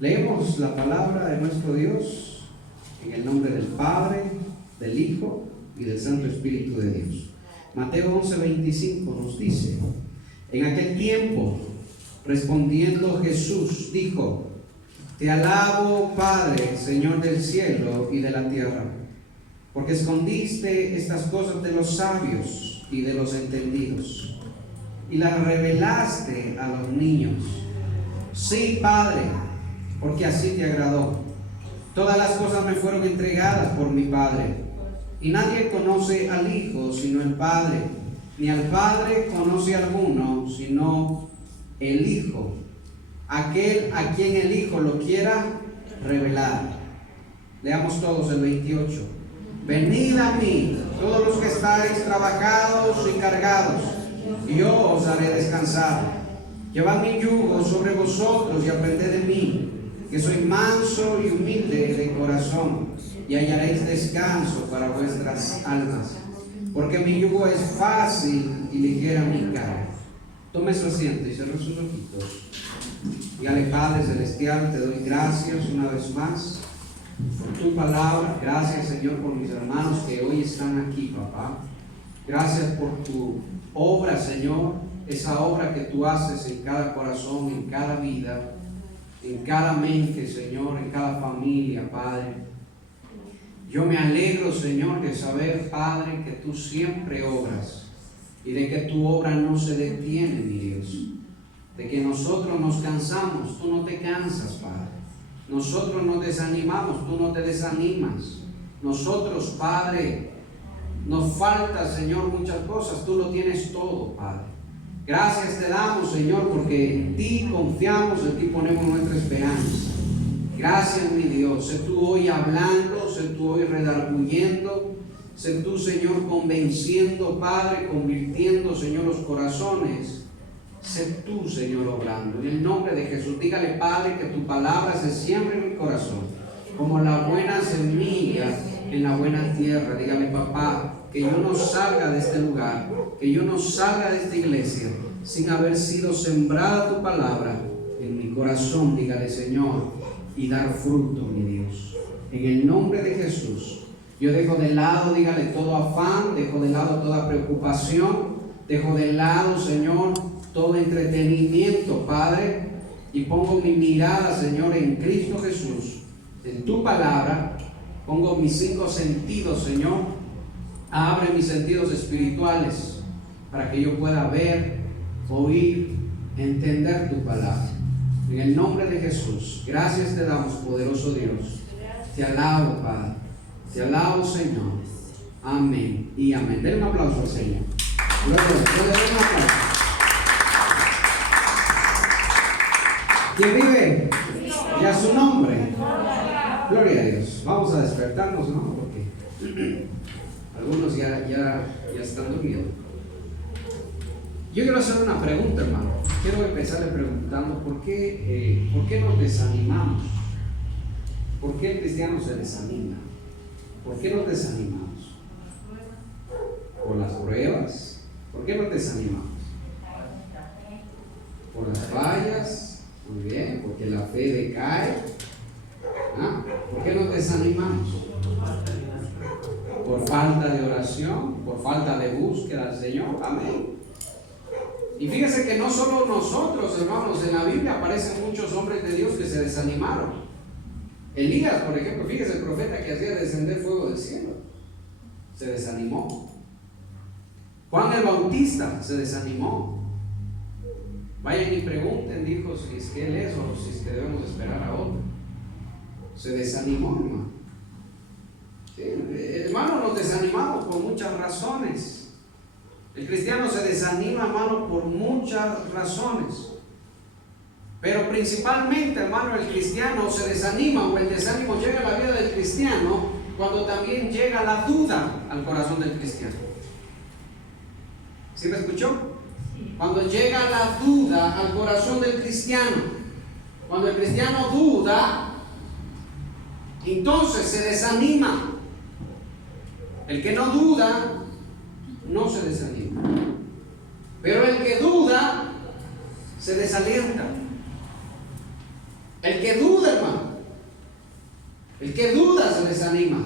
Leemos la palabra de nuestro Dios en el nombre del Padre, del Hijo y del Santo Espíritu de Dios. Mateo 11:25 nos dice: en aquel tiempo, respondiendo Jesús, dijo: Te alabo, Padre, Señor del cielo y de la tierra, porque escondiste estas cosas de los sabios y de los entendidos, y las revelaste a los niños. Sí, Padre, porque así te agradó. Todas las cosas me fueron entregadas por mi Padre, y nadie conoce al Hijo sino el Padre, ni al Padre conoce alguno sino el Hijo, aquel a quien el Hijo lo quiera revelar. Leamos todos el 28. Venid a mí, todos los que estáis trabajados y cargados, y yo os haré descansar. Llevad mi yugo sobre vosotros y aprended de mí, que soy manso y humilde de corazón, y hallaréis descanso para vuestras almas, porque mi yugo es fácil y ligera mi carga. Tome su asiento y cierre sus ojitos. Dígale: Padre Celestial, te doy gracias una vez más por tu palabra. Gracias, Señor, por mis hermanos que hoy están aquí, papá. Gracias por tu obra, Señor, esa obra que tú haces en cada corazón, en cada vida, en cada mente, Señor, en cada familia, Padre. Yo me alegro, Señor, de saber, Padre, que tú siempre obras y de que tu obra no se detiene, mi Dios. De que nosotros nos cansamos, tú no te cansas, Padre. Nosotros nos desanimamos, tú no te desanimas. Nosotros, Padre, nos falta, Señor, muchas cosas, tú lo tienes todo, Padre. Gracias te damos, Señor, porque en ti confiamos, en ti ponemos nuestra esperanza. Gracias, mi Dios. Sé tú hoy hablando, sé tú hoy redarguyendo, sé tú, Señor, convenciendo, Padre, convirtiendo, Señor, los corazones. Sé tú, Señor, obrando. En el nombre de Jesús, dígale, Padre, que tu palabra se siembre en mi corazón, como la buena semilla en la buena tierra. Dígale, papá, que yo no salga de este lugar, que yo no salga de esta iglesia sin haber sido sembrada tu palabra en mi corazón. Dígale, Señor, y dar fruto, mi Dios. En el nombre de Jesús, yo dejo de lado, dígale, todo afán, dejo de lado toda preocupación, dejo de lado, Señor, todo entretenimiento, Padre, y pongo mi mirada, Señor, en Cristo Jesús, en tu palabra. Pongo mis 5 sentidos, Señor. Abre mis sentidos espirituales para que yo pueda ver, oír, entender tu palabra. En el nombre de Jesús, gracias te damos, poderoso Dios. Te alabo, Padre. Te alabo, Señor. Amén y amén. Den un aplauso al Señor. Gloria a Dios. Den un aplauso. ¿Quién vive? Y a su nombre. Gloria a Dios. Vamos a despertarnos, ¿no? Porque algunos ya están durmiendo. Yo quiero hacer una pregunta, hermano. Quiero empezarle preguntando ¿por qué nos desanimamos? ¿Por qué el cristiano se desanima? ¿Por qué nos desanimamos? ¿Por las pruebas? ¿Por qué nos desanimamos? ¿Por las fallas? Muy bien, porque la fe decae. ¿Por qué nos desanimamos? Por falta de oración, por falta de búsqueda al Señor. Amén. Y fíjese que no solo nosotros, hermanos, en la Biblia aparecen muchos hombres de Dios que se desanimaron. Elías, por ejemplo, fíjese, el profeta que hacía descender fuego del cielo, se desanimó. Juan el Bautista se desanimó. Vayan y pregunten, dijo, si es que él es o si es que debemos esperar a otro. Se desanimó, hermano. Sí, hermano, nos desanimamos por muchas razones. El cristiano se desanima, hermano, por muchas razones. Pero principalmente, hermano, el cristiano se desanima, o el desánimo llega a la vida del cristiano cuando también llega la duda al corazón del cristiano. ¿Sí me escuchó? Cuando llega la duda al corazón del cristiano, cuando el cristiano duda, entonces se desanima. El que no duda no se desanima, pero el que duda se desalienta. El que duda, hermano, el que duda se desanima.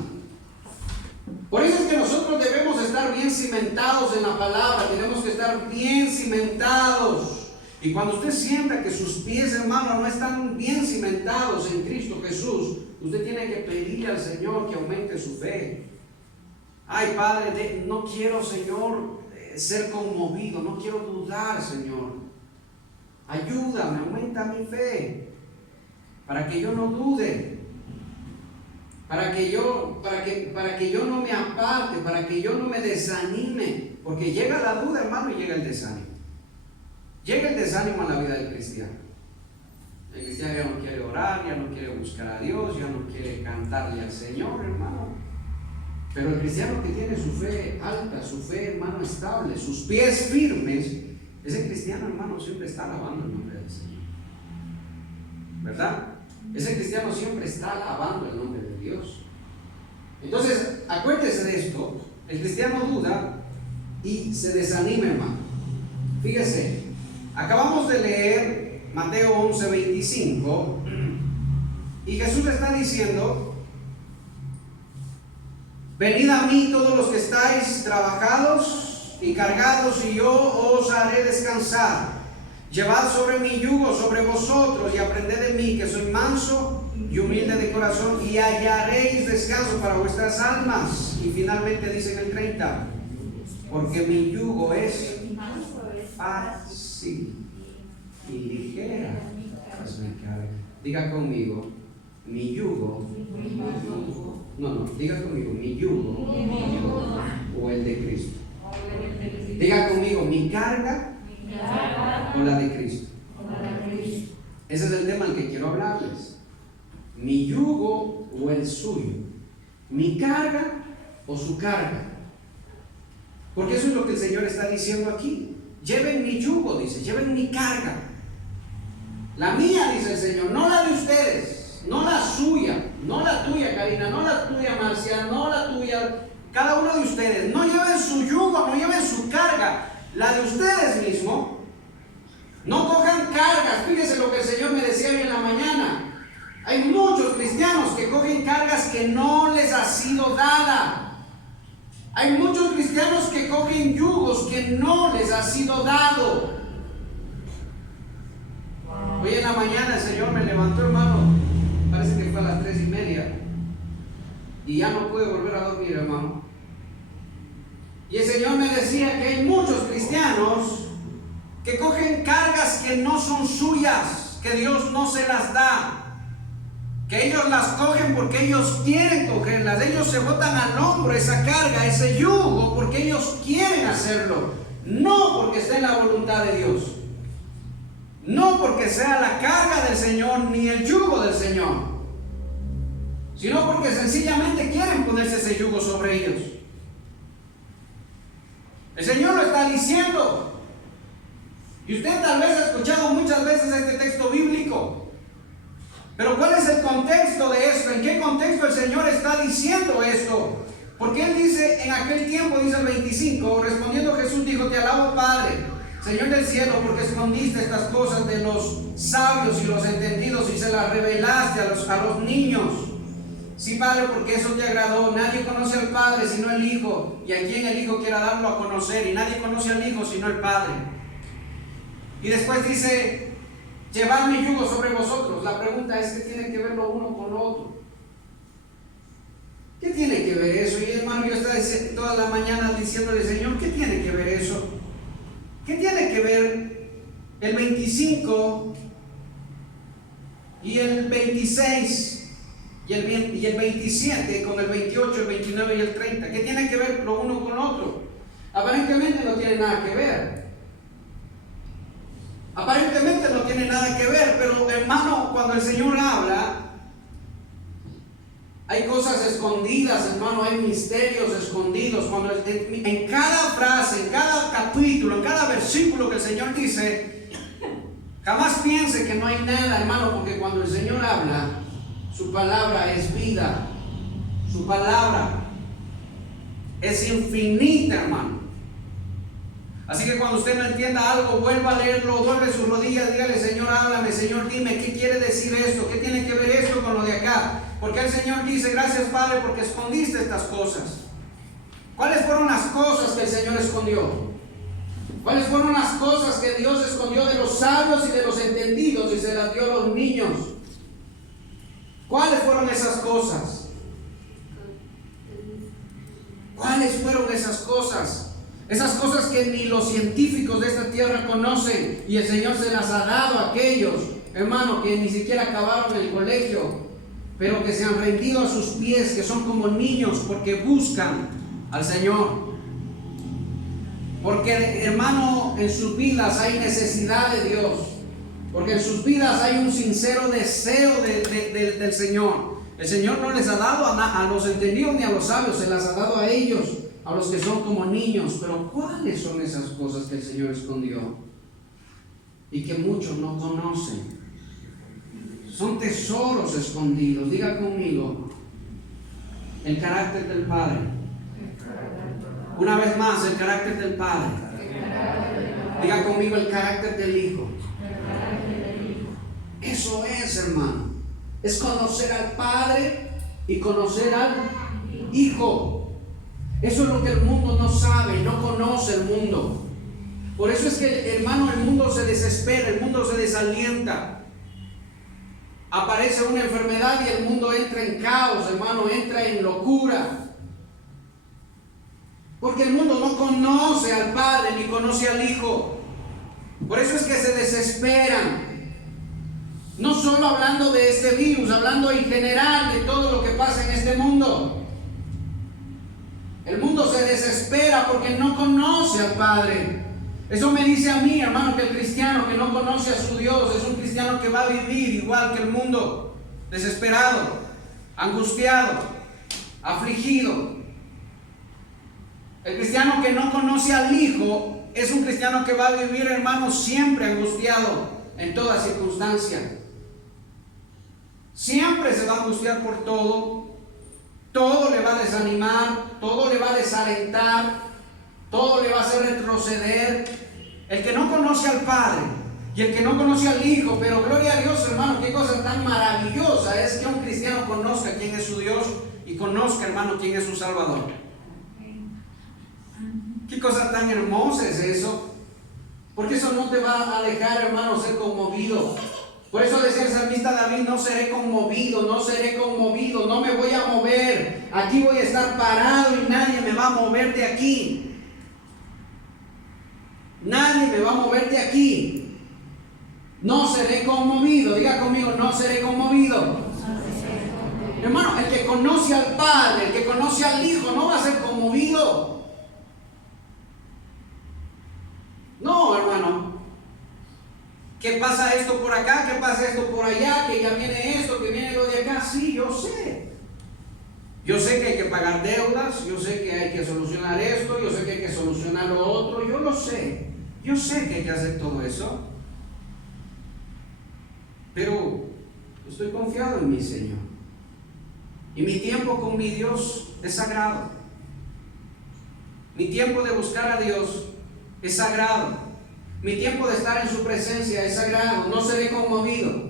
Por eso es que nosotros debemos estar bien cimentados en la palabra, tenemos que estar bien cimentados. Y cuando usted sienta que sus pies, hermano, no están bien cimentados en Cristo Jesús, usted tiene que pedirle al Señor que aumente su fe. Ay, Padre, no quiero, Señor, ser conmovido, no quiero dudar, Señor. Ayúdame, aumenta mi fe, para que yo no dude, para que yo no me aparte, para que yo no me desanime, porque llega la duda, hermano, y llega el desánimo. Llega el desánimo a la vida del cristiano. El cristiano ya no quiere orar, ya no quiere buscar a Dios, ya no quiere cantarle al Señor, hermano. Pero el cristiano que tiene su fe alta, su fe, hermano, estable, sus pies firmes, ese cristiano, hermano, siempre está alabando el nombre del Señor, ¿verdad? Ese cristiano siempre está alabando el nombre de Dios. Entonces, acuérdese de esto: el cristiano duda y se desanima, hermano. Fíjese, acabamos de leer Mateo 11:25, y Jesús está diciendo: venid a mí todos los que estáis trabajados y cargados, y yo os haré descansar. Llevad sobre mi yugo, sobre vosotros, y aprended de mí, que soy manso y humilde de corazón, y hallaréis descanso para vuestras almas. Y finalmente dice en el 30, porque mi yugo es fácil y ligera es mi carga. Diga conmigo, mi yugo. Diga conmigo, mi yugo o el de Cristo. Diga conmigo, mi carga o la de Cristo. Ese es el tema al que quiero hablarles. Mi yugo o el suyo. Mi carga o su carga. Porque eso es lo que el Señor está diciendo aquí. Lleven mi yugo, dice, lleven mi carga. La mía, dice el Señor, no la de ustedes, no la suya, no la tuya, Karina, no la tuya, Marcia, no la tuya, cada uno de ustedes. No lleven su yugo, no lleven su carga, la de ustedes mismos. No cojan cargas. Fíjese lo que el Señor me decía hoy en la mañana. Hay muchos cristianos que cogen cargas que no les ha sido dada. Hay muchos cristianos que cogen yugos que no les ha sido dado. Hoy en la mañana el Señor me levantó, hermano, parece que fue a las 3:30, y ya no pude volver a dormir, hermano. Y el Señor me decía que hay muchos cristianos que cogen cargas que no son suyas, que Dios no se las da, que ellos las cogen porque ellos quieren cogerlas. Ellos se botan al hombro esa carga, ese yugo, porque ellos quieren hacerlo, no porque esté en la voluntad de Dios, no porque sea la carga del Señor ni el yugo del Señor, sino porque sencillamente quieren ponerse ese yugo sobre ellos. El Señor lo está diciendo. Y usted tal vez ha escuchado muchas veces este texto bíblico. Pero ¿cuál es el contexto de esto? ¿En qué contexto el Señor está diciendo esto? Porque Él dice, en aquel tiempo, dice el 25, respondiendo Jesús dijo: te alabo, Padre, Señor del cielo, porque escondiste estas cosas de los sabios y los entendidos y se las revelaste a los niños. Sí, Padre, porque eso te agradó. Nadie conoce al Padre sino el Hijo, y a quien el Hijo quiera darlo a conocer, y nadie conoce al Hijo sino el Padre. Y después dice: llevad mi yugo sobre vosotros. La pregunta es: ¿qué tiene que ver lo uno con lo otro? ¿Qué tiene que ver eso? Y hermano, yo estaba toda la mañana diciéndole: Señor, ¿qué tiene que ver eso? ¿Qué tiene que ver el 25 y el 26 y el 27 con el 28, el 29 y el 30? ¿Qué tiene que ver lo uno con lo otro? Aparentemente no tiene nada que ver. Aparentemente no tiene nada que ver, pero hermano, cuando el Señor habla, hay cosas escondidas, hermano, hay misterios escondidos. Cuando en cada frase, en cada capítulo, en cada versículo que el Señor dice, jamás piense que no hay nada, hermano, porque cuando el Señor habla, su palabra es vida, su palabra es infinita, hermano. Así que cuando usted no entienda algo, vuelva a leerlo, doble sus rodillas, dígale: Señor, háblame, Señor, dime, ¿qué quiere decir esto? ¿Qué tiene que ver esto con lo de acá? Porque el Señor dice: gracias, Padre, porque escondiste estas cosas. ¿Cuáles fueron las cosas que el Señor escondió? ¿Cuáles fueron las cosas que Dios escondió de los sabios y de los entendidos y se las dio a los niños? ¿Cuáles fueron esas cosas? ¿Cuáles fueron esas cosas? Esas cosas que ni los científicos de esta tierra conocen, y el Señor se las ha dado a aquellos, hermano, que ni siquiera acabaron el colegio, pero que se han rendido a sus pies, que son como niños porque buscan al Señor. Porque, hermano, en sus vidas hay necesidad de Dios, porque en sus vidas hay un sincero deseo del Señor. El Señor no les ha dado a los entendidos ni a los sabios, se las ha dado a ellos, a los que son como niños. Pero ¿cuáles son esas cosas que el Señor escondió y que muchos no conocen? Son tesoros escondidos. Diga conmigo: el carácter del Padre. Una vez más, el carácter del Padre. Diga conmigo: el carácter del Hijo. Eso es, hermano. Es conocer al Padre y conocer al Hijo. Eso es lo que el mundo no sabe, no conoce el mundo. Por eso es que, hermano, el mundo se desespera, el mundo se desalienta. Aparece una enfermedad y el mundo entra en caos, hermano, entra en locura. Porque el mundo no conoce al Padre ni conoce al Hijo. Por eso es que se desesperan. No solo hablando de este virus, hablando en general de todo lo que pasa en este mundo. El mundo se desespera porque no conoce al Padre. Eso me dice a mí, hermano, que el cristiano que no conoce a su Dios es un cristiano que va a vivir igual que el mundo, desesperado, angustiado, afligido. El cristiano que no conoce al Hijo es un cristiano que va a vivir, hermano, siempre angustiado en toda circunstancia. Siempre se va a angustiar por todo. Todo le va a desanimar, todo le va a desalentar, todo le va a hacer retroceder. El que no conoce al Padre y el que no conoce al Hijo, pero gloria a Dios, hermano, qué cosa tan maravillosa es que un cristiano conozca quién es su Dios y conozca, hermano, quién es su Salvador. Qué cosa tan hermosa es eso, porque eso no te va a dejar, hermano, ser conmovido. Por eso decía el salmista David: no seré conmovido, no seré conmovido, no me voy a mover, aquí voy a estar parado y nadie me va a mover de aquí. Nadie me va a mover de aquí. No seré conmovido. Diga conmigo: no seré conmovido. Hermano, el que conoce al Padre, el que conoce al Hijo, no va a ser conmovido. No, hermano. ¿Qué pasa esto por acá? ¿Qué pasa esto por allá? Que ya viene esto, que viene lo de acá. Sí, yo sé. Yo sé que hay que pagar deudas, yo sé que hay que solucionar esto, yo sé que hay que solucionar lo otro, yo lo sé. Yo sé que hay que hacer todo eso. Pero estoy confiado en mi Señor. Y mi tiempo con mi Dios es sagrado. Mi tiempo de buscar a Dios es sagrado. Mi tiempo de estar en su presencia es sagrado. No seré conmovido.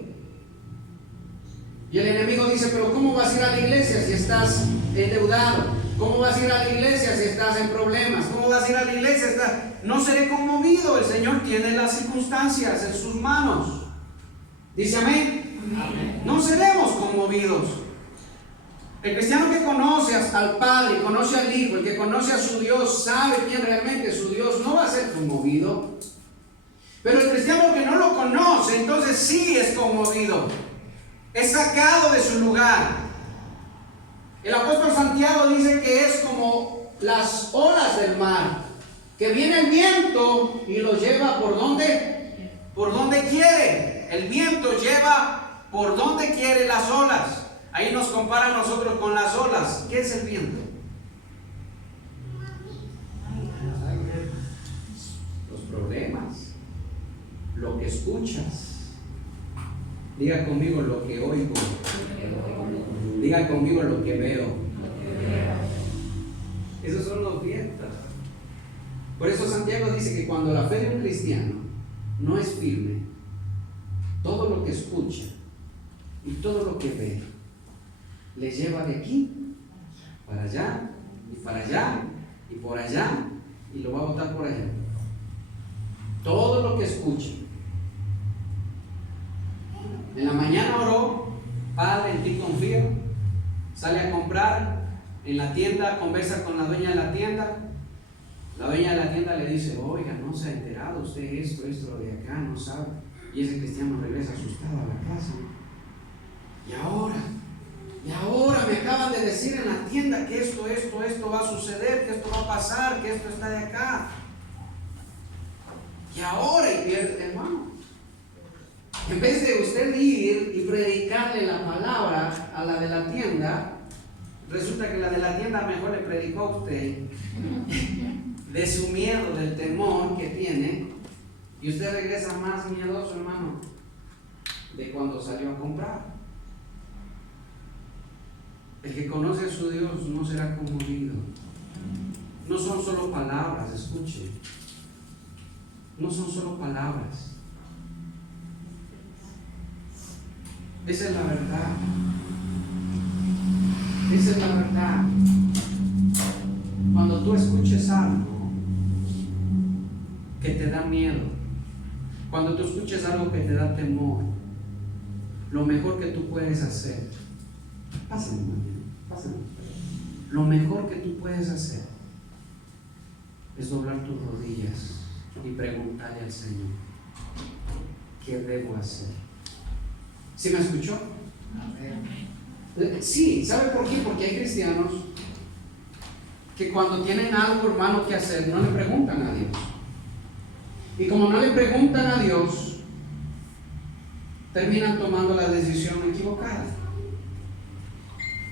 Y el enemigo dice: pero ¿cómo vas a ir a la iglesia si estás endeudado? ¿Cómo vas a ir a la iglesia si estás en problemas? ¿Cómo vas a ir a la iglesia? No seré conmovido. El Señor tiene las circunstancias en sus manos. Dice amén. Amén. No seremos conmovidos. El cristiano que conoce al Padre, conoce al Hijo, el que conoce a su Dios, sabe quién realmente es su Dios, no va a ser conmovido. Pero el cristiano que no lo conoce, entonces sí es conmovido. Es sacado de su lugar. El apóstol Santiago dice que es como las olas del mar, que viene el viento y lo lleva por donde quiere. El viento lleva por donde quiere las olas. Ahí nos compara a nosotros con las olas. ¿Qué es el viento? Los problemas, lo que escuchas. Diga conmigo: lo que oigo. Diga conmigo: lo que veo. Esos son los vientos. Por eso Santiago dice que cuando la fe de un cristiano no es firme, todo lo que escucha y todo lo que ve le lleva de aquí para allá y para allá y por allá y lo va a botar por allá. Todo lo que escucha. En la mañana oró, Padre, en ti confío. Sale a comprar en la tienda, conversa con la dueña de la tienda. La dueña de la tienda le dice: oiga, no se ha enterado usted esto de acá, no sabe. Y ese cristiano regresa asustado a la casa. Y ahora me acaban de decir en la tienda que esto va a suceder, que esto va a pasar, que esto está de acá. Y ahora, y pierde, hermano. En vez de usted ir y predicarle la palabra a la de la tienda, resulta que la de la tienda mejor le predicó a usted de su miedo, del temor que tiene, y usted regresa más miedoso, hermano, de cuando salió a comprar. El que conoce a su Dios no será conmovido. No son solo palabras, escuche. No son solo palabras. Esa es la verdad. Esa es la verdad. Cuando tú escuches algo que te da miedo, cuando tú escuches algo que te da temor, lo mejor que tú puedes hacer, pásame, lo mejor que tú puedes hacer es doblar tus rodillas y preguntarle al Señor: ¿qué debo hacer? ¿Sí me escuchó? Sí, ¿sabe por qué? Porque hay cristianos que cuando tienen algo, hermano, que hacer, no le preguntan a Dios. Y como no le preguntan a Dios, terminan tomando la decisión equivocada.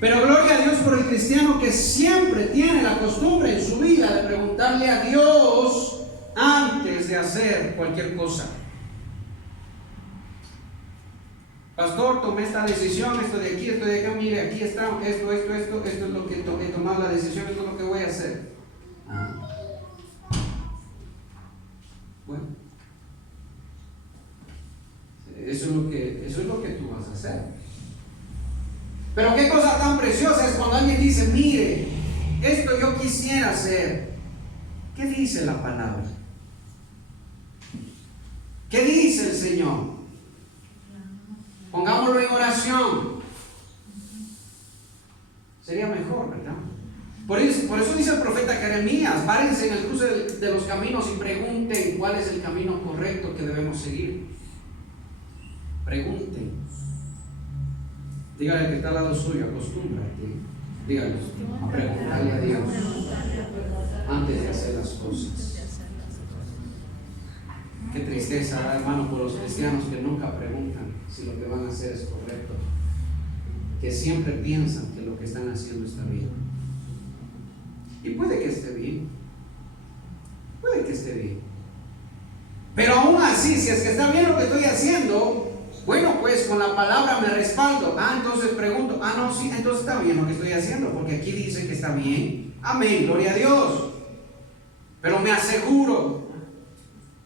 Pero gloria a Dios por el cristiano que siempre tiene la costumbre en su vida de preguntarle a Dios antes de hacer cualquier cosa. Pastor, tomé esta decisión, esto de aquí, esto de acá, mire, aquí está, esto es lo que he tomado la decisión, esto es lo que voy a hacer. Bueno, eso es lo que tú vas a hacer. Pero qué cosa tan preciosa es cuando alguien dice: mire, esto yo quisiera hacer. ¿Qué dice la palabra? ¿Qué dice el Señor? Pongámoslo en oración. Sería mejor, ¿verdad? Por eso dice el profeta Jeremías: párense en el cruce de los caminos y pregunten cuál es el camino correcto que debemos seguir. Pregunten. Dígale que está al lado suyo, acostúmbrate. Dígale a preguntarle a Dios antes de hacer las cosas. Qué tristeza, hermano, por los cristianos que nunca preguntan si lo que van a hacer es correcto, que siempre piensan que lo que están haciendo está bien. Y puede que esté bien, pero aún así, si es que está bien lo que estoy haciendo, bueno, pues con la palabra me respaldo. Entonces pregunto: no, sí, entonces está bien lo que estoy haciendo, porque aquí dice que está bien. Amén, gloria a Dios. Pero me aseguro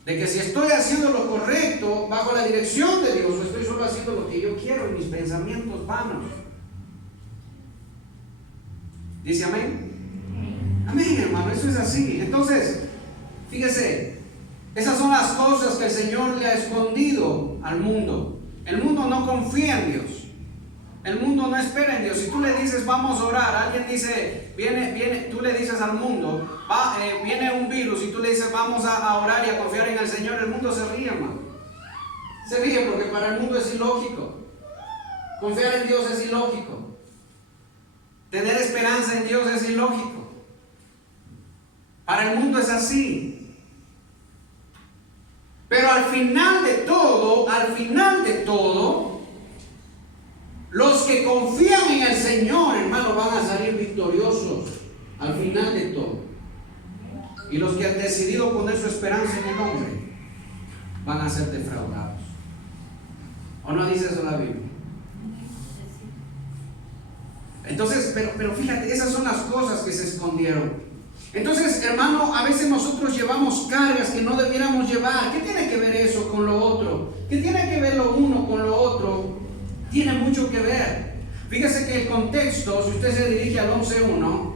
de que si estoy haciendo lo correcto bajo la dirección de Dios, o estoy solo haciendo lo que yo quiero en mis pensamientos vanos. ¿Dice amén? Amén, hermano, eso es así. Entonces, fíjese, esas son las cosas que el Señor le ha escondido al mundo. El mundo no confía en Dios. El mundo no espera en Dios. Si tú le dices: vamos a orar, alguien dice, tú le dices al mundo, viene un virus, y tú le dices: vamos a orar y a confiar en el Señor, el mundo se ríe, hermano. Se ríe porque para el mundo es ilógico. Confiar en Dios es ilógico. Tener esperanza en Dios es ilógico. Para el mundo es así. Pero al final de todo, los que confían en el Señor, hermano, van a salir victoriosos al final de todo. Y los que han decidido poner su esperanza en el hombre van a ser defraudados. ¿O no dice eso la Biblia? Entonces, pero fíjate, esas son las cosas que se escondieron. Entonces, hermano, a veces nosotros llevamos cargas que no debiéramos llevar. ¿Qué tiene que ver eso con lo otro? ¿Qué tiene que ver lo uno con lo otro? Tiene mucho que ver. Fíjese que el contexto, si usted se dirige al 11.1,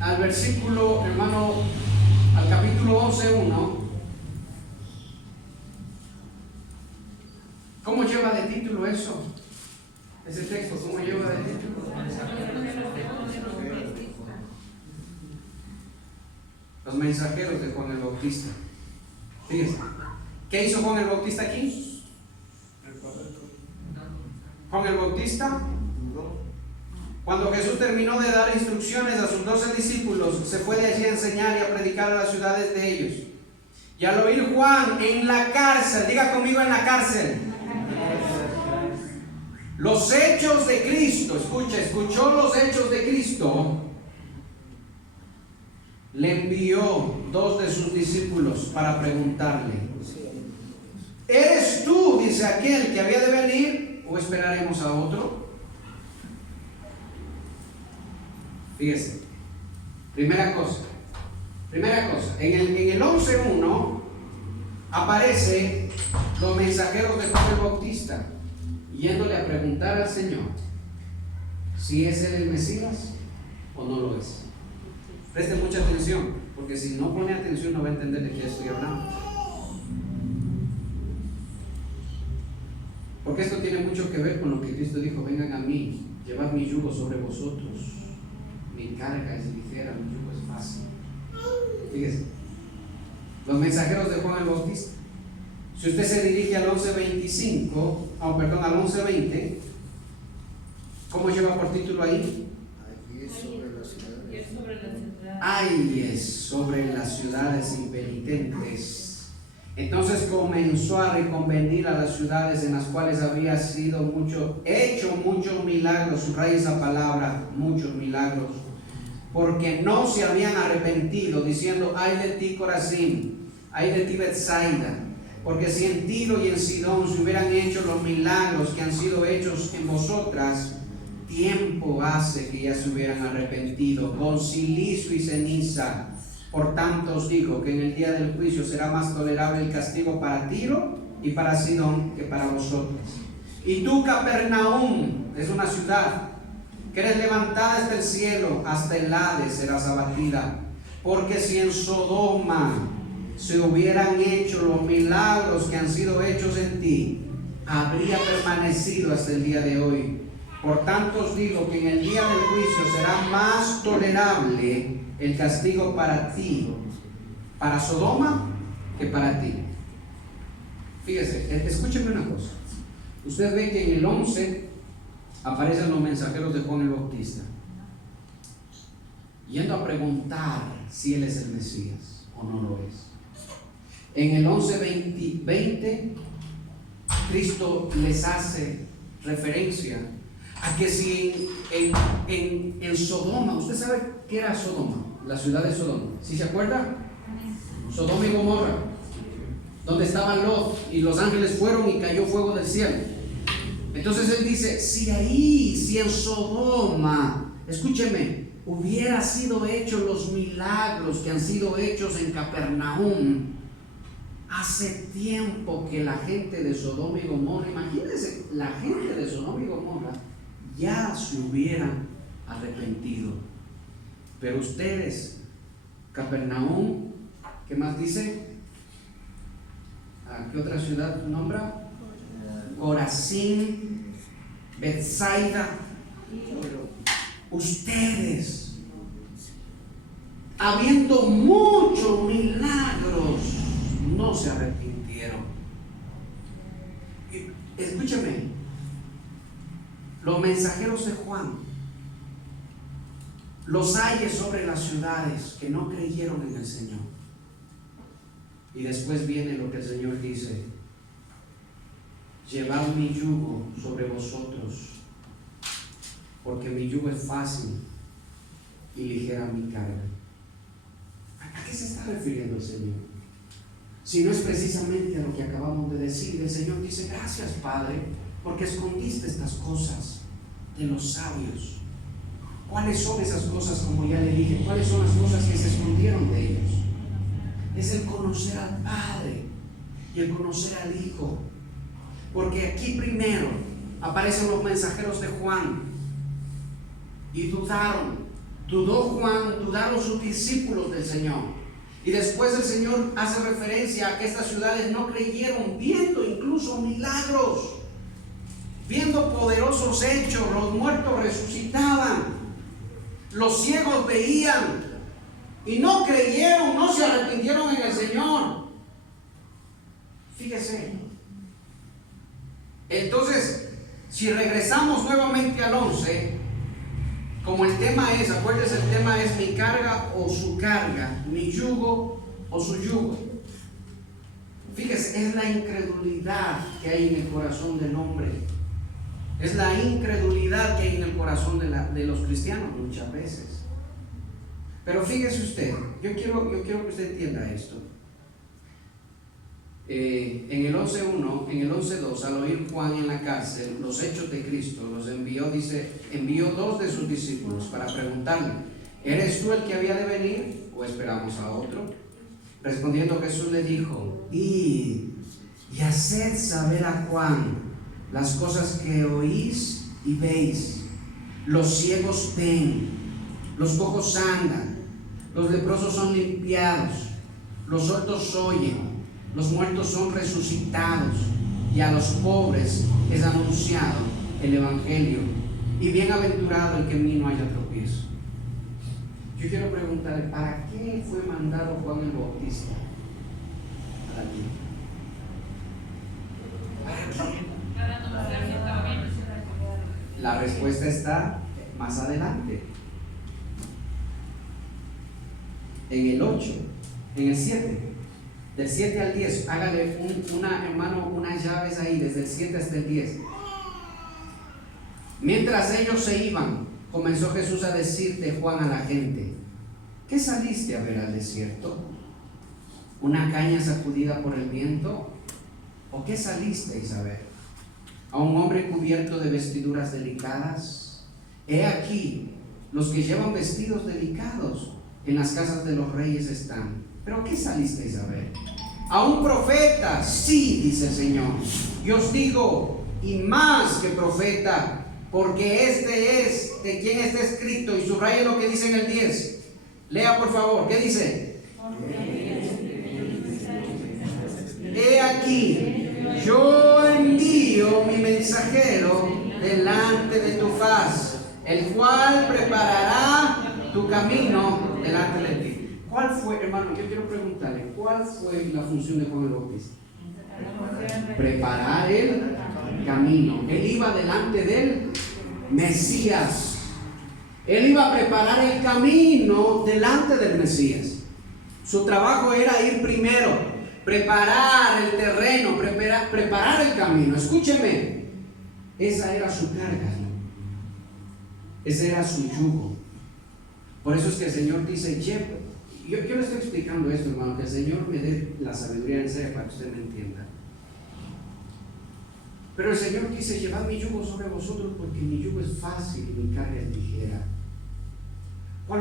al versículo, hermano, al capítulo 11.1, ¿cómo lleva de título eso? Ese texto, ¿cómo lleva de título? Los mensajeros de Juan el Bautista. Fíjense, ¿qué hizo Juan el Bautista aquí? Juan el Bautista, cuando Jesús terminó de dar instrucciones a sus 12 discípulos, se fue de allí a enseñar y a predicar a las ciudades de ellos. Y al oír Juan en la cárcel, diga conmigo, en la cárcel, los hechos de Cristo, escuchó los hechos de Cristo, le envió 2 de sus discípulos para preguntarle: ¿eres tú, dice, aquel que había de venir, o esperaremos a otro? Fíjese, primera cosa, en el 11.1 aparece los mensajeros de Juan el Bautista yéndole a preguntar al Señor si es él el Mesías o no lo es. Preste mucha atención, porque si no pone atención no va a entender de qué estoy hablando. Porque esto tiene mucho que ver con lo que Cristo dijo: vengan a mí, llevad mi yugo sobre vosotros, mi carga es ligera, mi yugo es fácil. Fíjese, los mensajeros de Juan el Bautista. Si usted se dirige al 11.25, al 11.20, ¿cómo lleva por título ahí? Ay, es sobre las ciudades impenitentes. Entonces comenzó a reconvenir a las ciudades en las cuales había sido hecho muchos milagros. Subraya esa palabra, muchos milagros, porque no se habían arrepentido, diciendo: ay de ti, Corazín, ay de ti, Betsaida, porque si en Tiro y en Sidón se hubieran hecho los milagros que han sido hechos en vosotras, tiempo hace que ya se hubieran arrepentido con silicio y ceniza. Por tanto os digo que en el día del juicio será más tolerable el castigo para Tiro y para Sidón que para vosotros. Y tú, Capernaum, es una ciudad que eres levantada hasta el cielo, hasta el Hades serás abatida. Porque si en Sodoma se hubieran hecho los milagros que han sido hechos en ti, habría permanecido hasta el día de hoy. Por tanto os digo que en el día del juicio será más tolerable el castigo para ti, para Sodoma, que para ti. Fíjese, escúcheme una cosa. Usted ve que en el 11 aparecen los mensajeros de Juan el Bautista, yendo a preguntar si él es el Mesías o no lo es. En el 11:20, Cristo les hace referencia a que si en Sodoma, usted sabe qué era Sodoma, la ciudad de Sodoma, ¿sí se acuerda? Sodoma y Gomorra, donde estaba Lot y los ángeles fueron y cayó fuego del cielo. Entonces él dice: si en Sodoma, escúcheme, hubiera sido hechos los milagros que han sido hechos en Capernaum, hace tiempo que la gente de Sodoma y Gomorra, imagínense, la gente de Sodoma y Gomorra ya se hubieran arrepentido. Pero ustedes, Capernaum, ¿qué más dice? ¿A qué otra ciudad nombra? Corazín, Betsaida. Ustedes, habiendo muchos milagros, no se arrepintieron. Escúcheme, los mensajeros de Juan los hay sobre las ciudades que no creyeron en el Señor. Y después viene lo que el Señor dice: llevad mi yugo sobre vosotros, porque mi yugo es fácil y ligera mi carga. ¿A qué se está refiriendo el Señor? Si no es precisamente a lo que acabamos de decir. El Señor dice: gracias, Padre, porque escondiste estas cosas de los sabios ¿Cuáles son esas cosas? Como ya le dije, ¿cuáles son las cosas que se escondieron de ellos? Es el conocer al Padre y el conocer al Hijo. Porque aquí primero aparecen los mensajeros de Juan y dudó Juan, dudaron sus discípulos del Señor. Y después el Señor hace referencia a que estas ciudades no creyeron, viendo incluso milagros, viendo poderosos hechos. Los muertos resucitaban, los ciegos veían y no creyeron, no se arrepintieron en el Señor. Fíjese. Entonces, si regresamos nuevamente al 11, como el tema es, acuérdense, el tema es mi carga o su carga, mi yugo o su yugo. Fíjese, es la incredulidad que hay en el corazón del hombre. Es la incredulidad que hay en el corazón de los cristianos muchas veces. Pero fíjese usted, yo quiero que usted entienda esto. En el 11.1, en el 11.2, al oír Juan en la cárcel los hechos de Cristo, los envió, dice, envió 2 de sus discípulos para preguntarle: ¿eres tú el que había de venir o esperamos a otro? Respondiendo Jesús le dijo: id y haced saber a Juan las cosas que oís y veis. Los ciegos ven, los cojos andan, los leprosos son limpiados, los sordos oyen, los muertos son resucitados, y a los pobres es anunciado el Evangelio. Y bienaventurado el que en mí no haya tropiezo. Yo quiero preguntarle, ¿para qué fue mandado Juan el Bautista a la tierra? ¿Para qué? La respuesta está más adelante. En el 8, en el 7. Del 7 al 10, hágale hermano, unas llaves ahí, desde el 7 hasta el 10. Mientras ellos se iban, comenzó Jesús a decir de Juan a la gente: ¿qué saliste a ver al desierto? ¿Una caña sacudida por el viento? ¿O qué salisteis a ver? ¿A un hombre cubierto de vestiduras delicadas? He aquí, los que llevan vestidos delicados en las casas de los reyes están. ¿Pero qué salisteis a ver? ¿A un profeta? Sí, dice el Señor. Y os digo, y más que profeta, porque este es de quien está escrito. Y subraye lo que dice en el 10. Lea por favor, ¿qué dice? He aquí, yo envío mi mensajero delante de tu faz, el cual preparará tu camino delante de ti. ¿Cuál fue, hermano? Yo quiero preguntarle, ¿cuál fue la función de Juan el Bautista? Preparar el camino. Él iba delante del Mesías. Él iba a preparar el camino delante del Mesías. Su trabajo era ir primero, preparar el terreno, preparar el camino. Escúcheme, esa era su carga, ¿no? Ese era su yugo. Por eso es que el Señor dice: yo le estoy explicando esto, hermano, que el Señor me dé la sabiduría necesaria para que usted me entienda. Pero el Señor dice: llevad mi yugo sobre vosotros, porque mi yugo es fácil y mi carga es ligera. ¿Cuál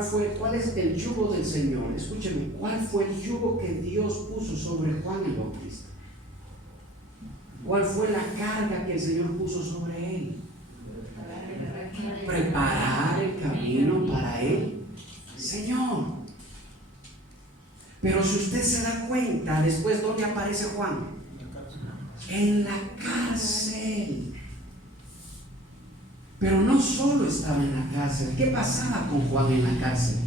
es el yugo del Señor? Escúcheme, ¿cuál fue el yugo que Dios puso sobre Juan el Bautista? ¿Cuál fue la carga que el Señor puso sobre él? Preparar el camino para él, Señor. Pero si usted se da cuenta, después, ¿dónde aparece Juan? En la cárcel. Pero no solo estaba en la cárcel. ¿Qué pasaba con Juan en la cárcel?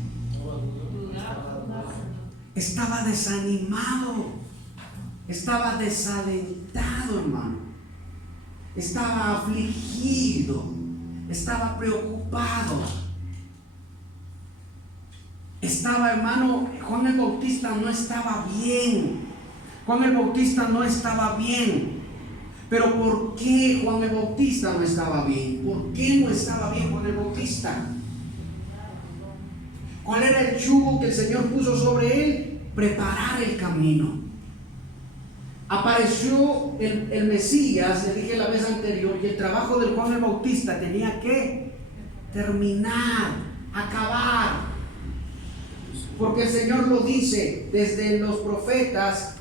Estaba desanimado, estaba desalentado, hermano. Estaba afligido, estaba preocupado. Estaba, hermano, Juan el Bautista no estaba bien. Juan el Bautista no estaba bien. Pero ¿por qué Juan el Bautista no estaba bien? ¿Por qué no estaba bien Juan el Bautista? ¿Cuál era el yugo que el Señor puso sobre él? Preparar el camino. Apareció el Mesías, le dije la vez anterior, y el trabajo de Juan el Bautista tenía que terminar. acabar. Porque el Señor lo dice desde los profetas.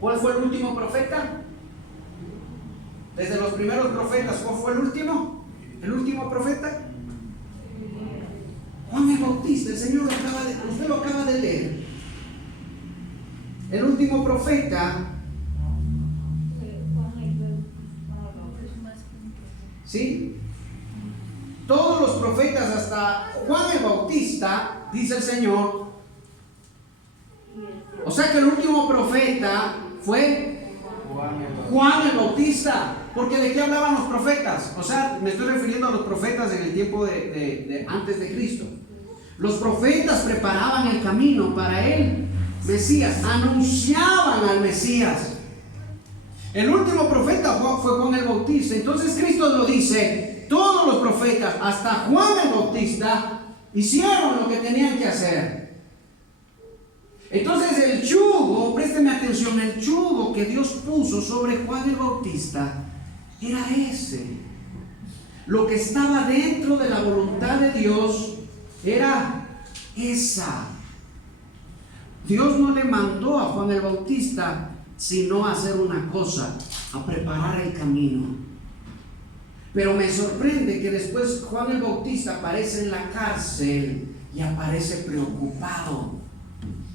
¿Cuál fue el último profeta? Desde los primeros profetas, ¿cuál fue el último? ¿El último profeta? Juan el Bautista. El Señor usted lo acaba de leer. El último profeta. ¿Sí? Todos los profetas hasta Juan el Bautista, dice el Señor. O sea que el último profeta fue Juan el Bautista. Porque ¿de qué hablaban los profetas? O sea, me estoy refiriendo a los profetas en el tiempo de antes de Cristo. Los profetas preparaban el camino para el Mesías, anunciaban al Mesías. El último profeta fue Juan el Bautista. Entonces Cristo lo dice, todos los profetas, hasta Juan el Bautista, hicieron lo que tenían que hacer. Entonces el yugo, présteme atención, el yugo que Dios puso sobre Juan el Bautista era ese. Lo que estaba dentro de la voluntad de Dios era esa. Dios no le mandó a Juan el Bautista sino a hacer una cosa, a preparar el camino. Pero me sorprende que después Juan el Bautista aparece en la cárcel y aparece preocupado,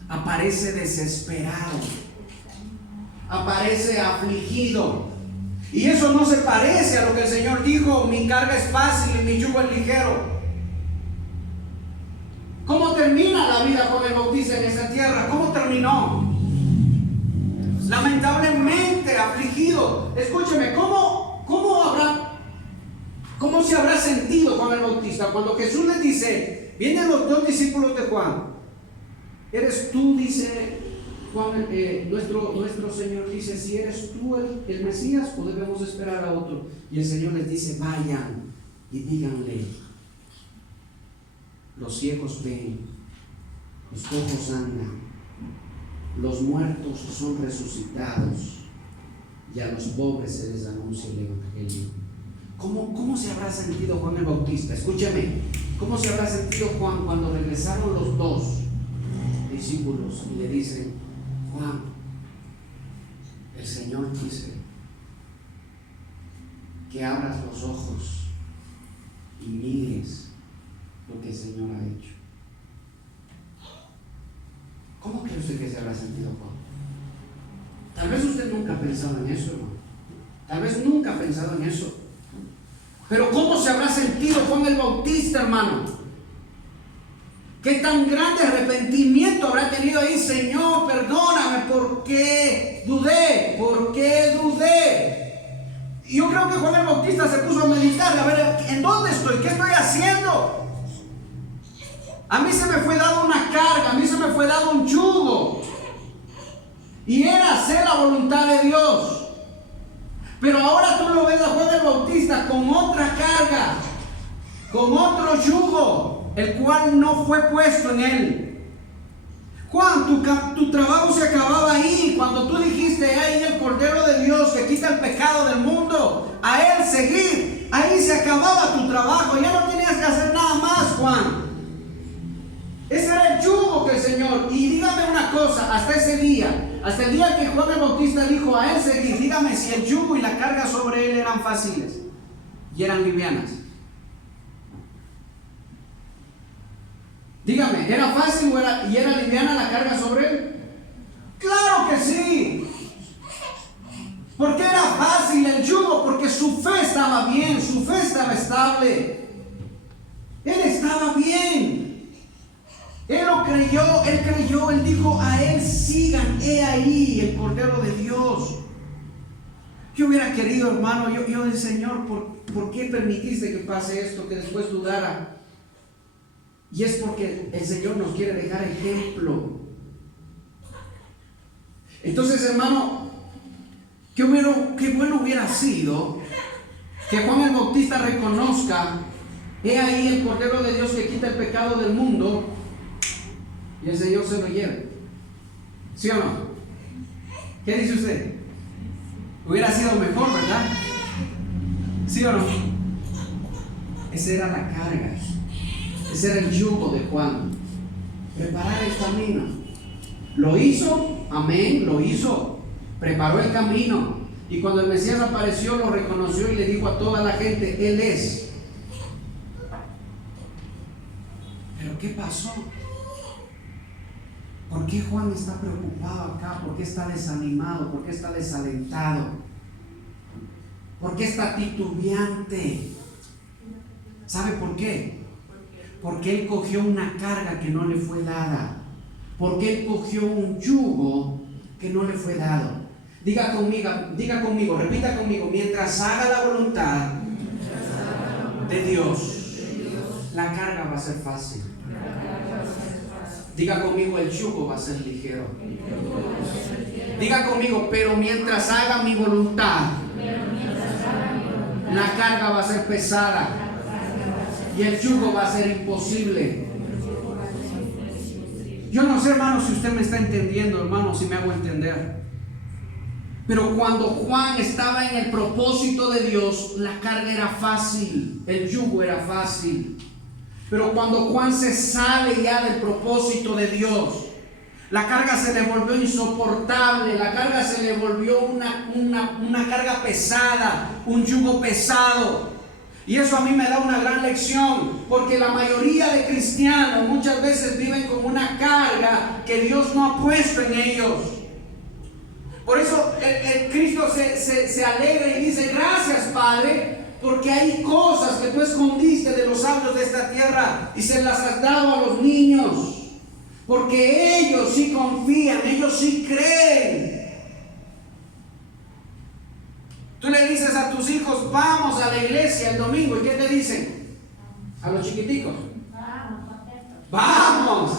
aparece desesperado, aparece afligido. Y eso no se parece a lo que el Señor dijo: mi carga es fácil y mi yugo es ligero. ¿Cómo termina la vida Juan el Bautista en esta tierra? ¿Cómo terminó? Lamentablemente afligido. Escúcheme, ¿cómo se habrá sentido Juan el Bautista cuando Jesús les dice, vienen los dos discípulos de Juan? ¿Eres tú? Dice Juan, nuestro Señor dice, si eres tú el Mesías o debemos esperar a otro. Y el Señor les dice, vayan y díganle: los ciegos ven, los cojos andan, los muertos son resucitados y a los pobres se les anuncia el Evangelio. ¿Cómo se habrá sentido Juan el Bautista? Escúchame, ¿cómo se habrá sentido Juan cuando regresaron los dos discípulos y le dicen: Juan, el Señor dice que abras los ojos y mires lo que el Señor ha hecho? ¿Cómo cree usted que se habrá sentido Juan? Tal vez usted nunca ha pensado en eso, hermano. Tal vez nunca ha pensado en eso. Pero ¿cómo se habrá sentido Juan el Bautista, hermano? ¿Qué tan grande arrepentimiento habrá tenido ahí? Señor, perdóname, ¿por qué dudé? ¿Por qué dudé? Y yo creo que Juan el Bautista se puso a meditar, a ver, ¿en dónde estoy? ¿Qué estoy haciendo? A mí se me fue dado una carga, a mí se me fue dado un yugo. Y era hacer la voluntad de Dios. Pero ahora tú lo ves a Juan el Bautista con otra carga, con otro yugo, el cual no fue puesto en él. Juan, tu trabajo se acababa ahí, cuando tú dijiste: ahí el Cordero de Dios que quita el pecado del mundo, a él seguir. Ahí se acababa tu trabajo, ya no tenías que hacer nada más, Juan. Ese era el yugo que el Señor. Y dígame una cosa, hasta ese día, hasta el día que Juan el Bautista dijo: a él seguir, dígame si el yugo y la carga sobre él eran fáciles y eran livianas. Dígame, ¿era fácil y era liviana la carga sobre él? ¡Claro que sí! ¿Por qué era fácil el yugo? Porque su fe estaba bien, su fe estaba estable. Él estaba bien. Él lo creyó, él dijo: a él sigan, he ahí el Cordero de Dios. Yo hubiera querido, hermano, yo del Señor, ¿por qué permitiste que pase esto, que después dudara? Y es porque el Señor nos quiere dejar ejemplo. Entonces, hermano, qué bueno hubiera sido que Juan el Bautista reconozca: he ahí el Cordero de Dios que quita el pecado del mundo, y el Señor se lo lleve. ¿Sí o no? ¿Qué dice usted? Hubiera sido mejor, ¿verdad? ¿Sí o no? Esa era la carga. Ese era el yugo de Juan. Preparar el camino. Lo hizo, amén, lo hizo. Preparó el camino. Y cuando el Mesías apareció, lo reconoció y le dijo a toda la gente, Él es. Pero ¿qué pasó? ¿Por qué Juan está preocupado acá? ¿Por qué está desanimado? ¿Por qué está desalentado? ¿Por qué está titubeante? ¿Sabe por qué? Porque él cogió una carga que no le fue dada. Porque él cogió un yugo que no le fue dado. Diga conmigo, repita conmigo, mientras haga la voluntad de Dios, la carga va a ser fácil. Diga conmigo, el yugo va a ser ligero. Diga conmigo, pero mientras haga mi voluntad, la carga va a ser pesada y el yugo va a ser imposible. Yo no sé, hermano, si usted me está entendiendo, hermano, si me hago entender. Pero cuando Juan estaba en el propósito de Dios, la carga era fácil, el yugo era fácil. Pero cuando Juan se sale ya del propósito de Dios, la carga se le volvió insoportable, la carga se le volvió una carga pesada, un yugo pesado. Y eso a mí me da una gran lección, porque la mayoría de cristianos muchas veces viven con una carga que Dios no ha puesto en ellos. Por eso el Cristo se alegra y dice, gracias Padre, porque hay cosas que tú escondiste de los sabios de esta tierra y se las has dado a los niños. Porque ellos sí confían, ellos sí creen. Tú le dices a tus hijos, vamos a la iglesia el domingo, ¿y qué te dicen? A los chiquiticos, vamos.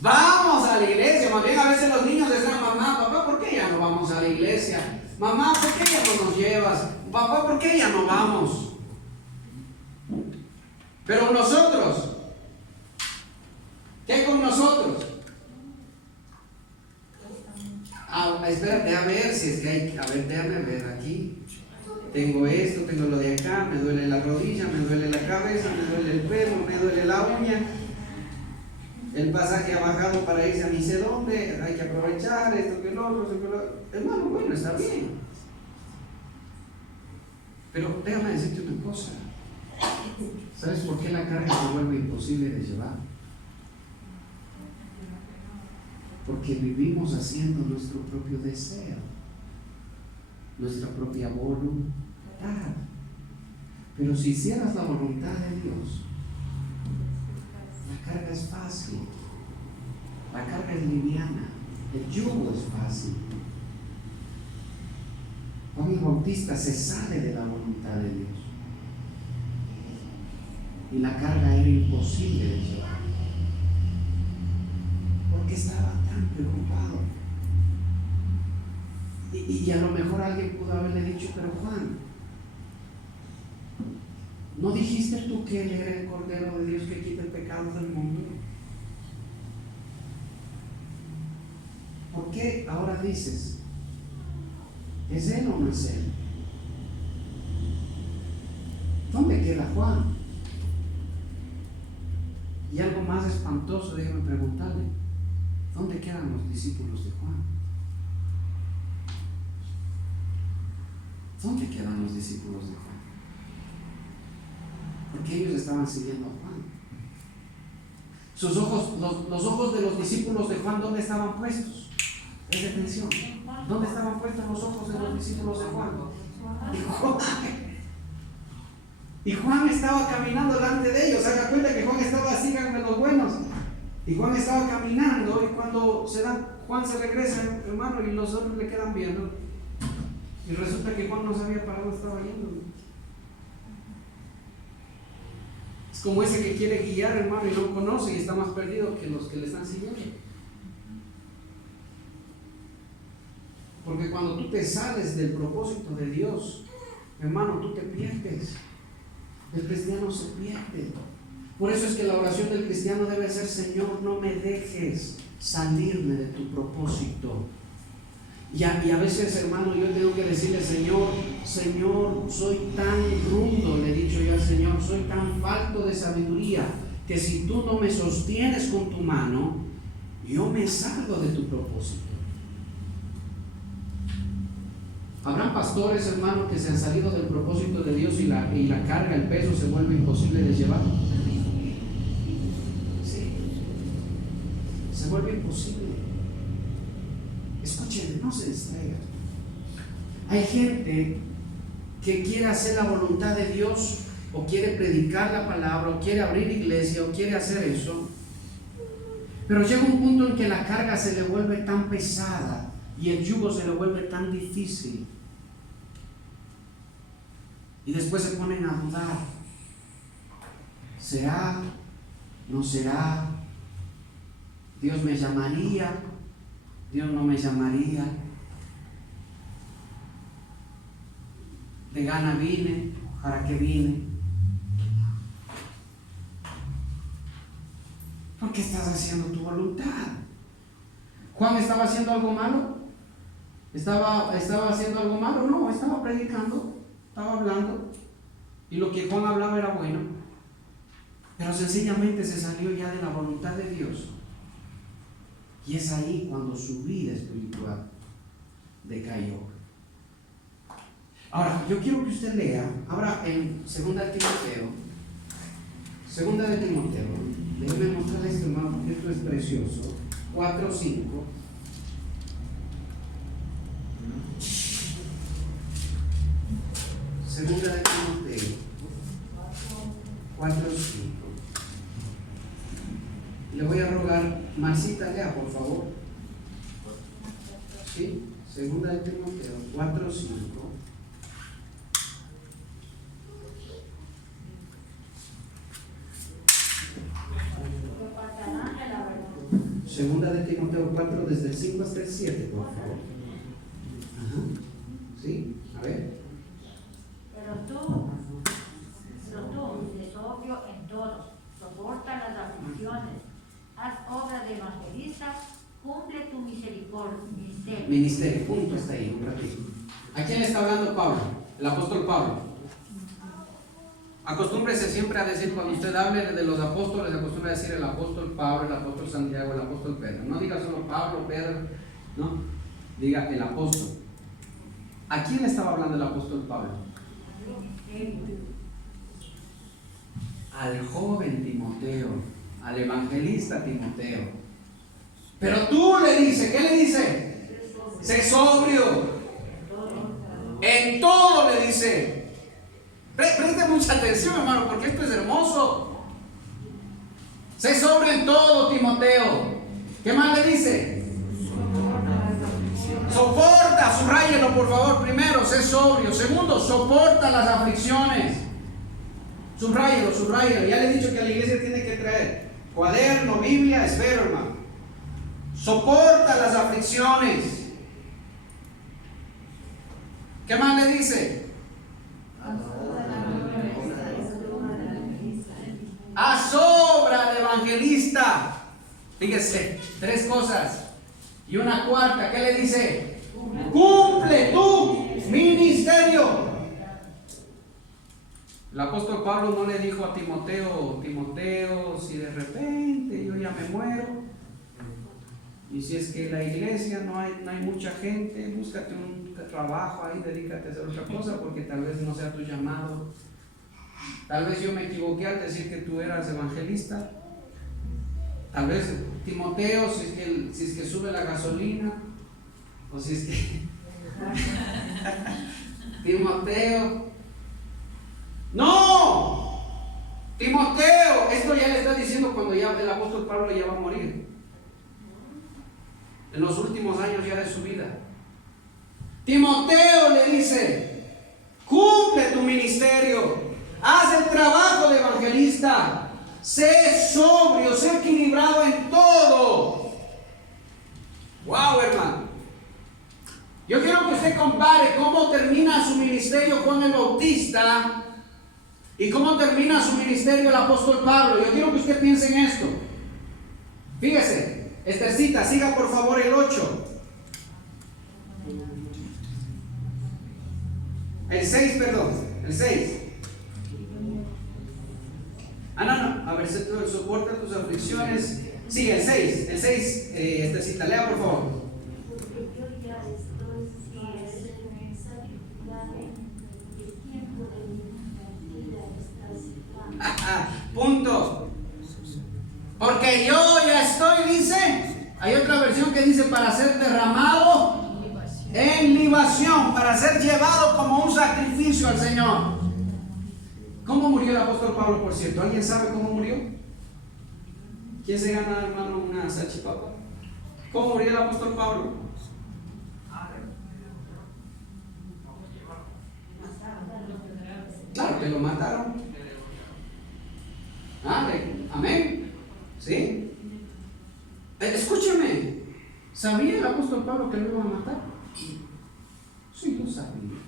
Vamos a la iglesia. Más bien a veces los niños están, mamá, papá, ¿por qué ya no vamos a la iglesia? Mamá, ¿por qué ya no nos llevas? Papá, ¿por qué ya no vamos? Pero nosotros, ¿qué hay con nosotros? Espera, déjame ver si es que hay. A ver, déjame ver aquí. Tengo esto, tengo lo de acá, me duele la rodilla, me duele la cabeza, me duele el pelo, me duele la uña. El pasaje ha bajado para irse a ni sé dónde, hay que aprovechar esto que lo otro, hermano, bueno, está bien. Pero déjame decirte una cosa. ¿Sabes por qué la carga se vuelve imposible de llevar? Porque vivimos haciendo nuestro propio deseo, nuestra propia voluntad. Pero si hicieras la voluntad de Dios, la carga es fácil, la carga es liviana, el yugo es fácil. Juan el Bautista se sale de la voluntad de Dios y la carga era imposible de llevar porque estaba tan preocupado. Y a lo mejor alguien pudo haberle dicho, pero Juan, ¿no dijiste tú que Él era el Cordero de Dios que quita el pecado del mundo? ¿Por qué ahora dices, ¿es Él o no es Él? ¿Dónde queda Juan? Y algo más espantoso, déjame preguntarle, ¿dónde quedan los discípulos de Juan? ¿Dónde quedan los discípulos de Juan? Porque ellos estaban siguiendo a Juan. Sus ojos, los ojos de los discípulos de Juan, ¿dónde estaban puestos? Es atención. ¿Dónde estaban puestos los ojos de los discípulos de Juan? Y Juan estaba caminando delante de ellos. Haga cuenta que Juan estaba, síganme los buenos. Y Juan estaba caminando, y cuando Juan se regresa, hermano, y los otros le quedan viendo. Y resulta que Juan no sabía para dónde estaba yendo. Es como ese que quiere guiar, hermano, y no conoce y está más perdido que los que le están siguiendo. Porque cuando tú te sales del propósito de Dios, hermano, tú te pierdes. El cristiano se pierde. Por eso es que la oración del cristiano debe ser: Señor, no me dejes salirme de tu propósito. Y a veces, hermano, yo tengo que decirle: Señor, Señor, soy tan rudo, le he dicho yo al Señor, soy tan falto de sabiduría, que si tú no me sostienes con tu mano, yo me salgo de tu propósito. Habrán pastores, hermanos, que se han salido del propósito de Dios y la carga, el peso se vuelve imposible de llevar. Sí, se vuelve imposible. Escuchen, no se distraigan. Hay gente que quiere hacer la voluntad de Dios, o quiere predicar la palabra, o quiere abrir iglesia, o quiere hacer eso, pero llega un punto en que la carga se le vuelve tan pesada y el yugo se le vuelve tan difícil, y después se ponen a dudar: ¿será? ¿No será? ¿Dios me llamaría? ¿Dios no me llamaría? ¿De gana vine? ¿Para qué vine? ¿Por qué estás haciendo tu voluntad? ¿Juan estaba haciendo algo malo? ¿Estaba haciendo algo malo? No, estaba predicando, estaba hablando, y lo que Juan hablaba era bueno, pero sencillamente se salió ya de la voluntad de Dios, y es ahí cuando su vida espiritual decayó. Ahora, yo quiero que usted lea, ahora en 2 de Timoteo, déjeme mostrarle esto, hermano, porque esto es precioso. 4:5. Segunda de Timoteo 4:5. Le voy a rogar, Marcita, lea por favor. ¿Sí? Segunda de Timoteo 4:5. Segunda de Timoteo 4, desde el 5 hasta el 7, por favor. Ajá. ¿Sí? A ver. Pero tú, de sobrio en todo, soporta las aflicciones, haz obra de evangelista, cumple tu ministerio. Punto, está ahí, un ratito. ¿A quién le está hablando Pablo? El apóstol Pablo. Acostúmbrese siempre a decir, cuando usted hable de los apóstoles, acostumbra a decir el apóstol Pablo, el apóstol Santiago, el apóstol Pedro. No diga solo Pablo, Pedro, no, diga el apóstol. ¿A quién le estaba hablando el apóstol Pablo? Al joven Timoteo, al evangelista Timoteo. Pero tú le dice, ¿qué le dice? Sé sobrio. En todo le dice. Preste mucha atención, hermano, porque esto es hermoso. Sé sobrio en todo, Timoteo. ¿Qué más le dice? Soporta, subráyelo por favor. Primero, sé sobrio. Segundo, soporta las aflicciones. Subráyelo. Ya le he dicho que a la iglesia tiene que traer cuaderno, Biblia, esfero, hermano. Soporta las aflicciones. ¿Qué más le dice? Haz obra de evangelista. Fíjese, 3 cosas. Y una cuarta, ¿qué le dice? Cumple tu ministerio. El apóstol Pablo no le dijo a Timoteo, si de repente yo ya me muero, y si es que en la iglesia no hay mucha gente, búscate un trabajo ahí, dedícate a hacer otra cosa, porque tal vez no sea tu llamado. Tal vez yo me equivoqué al decir que tú eras evangelista. Tal vez Timoteo, si es que sube la gasolina, o si es que Timoteo, no, Timoteo, esto ya le está diciendo cuando ya el apóstol Pablo ya va a morir, en los últimos años ya de su vida. Timoteo le dice: cumple tu ministerio, haz el trabajo de evangelista, sé sobrio, sé equilibrado en todo. Wow, hermano. Yo quiero que usted compare cómo termina su ministerio Juan el Bautista y cómo termina su ministerio el apóstol Pablo. Yo quiero que usted piense en esto. Fíjese, Estercita, siga por favor el 8. El 6, perdón. El 6. No. A ver, soporta tus aflicciones. Sí, el 6. El 6, cita, lea por favor. Porque yo ya estoy en esa dificultad y el tiempo de mi vida está cercano. Punto. Porque yo ya estoy, dice. Hay otra versión que dice para ser derramado en libación, para ser llevado como un sacrificio al Señor. ¿Cómo murió el apóstol Pablo, por cierto? ¿Alguien sabe cómo murió? ¿Quién se gana, hermano, una salchipapa? ¿Cómo murió el apóstol Pablo? Claro que lo mataron. Amén. ¿Sí? Escúcheme. ¿Sabía el apóstol Pablo que lo iban a matar? Sí, lo sabía.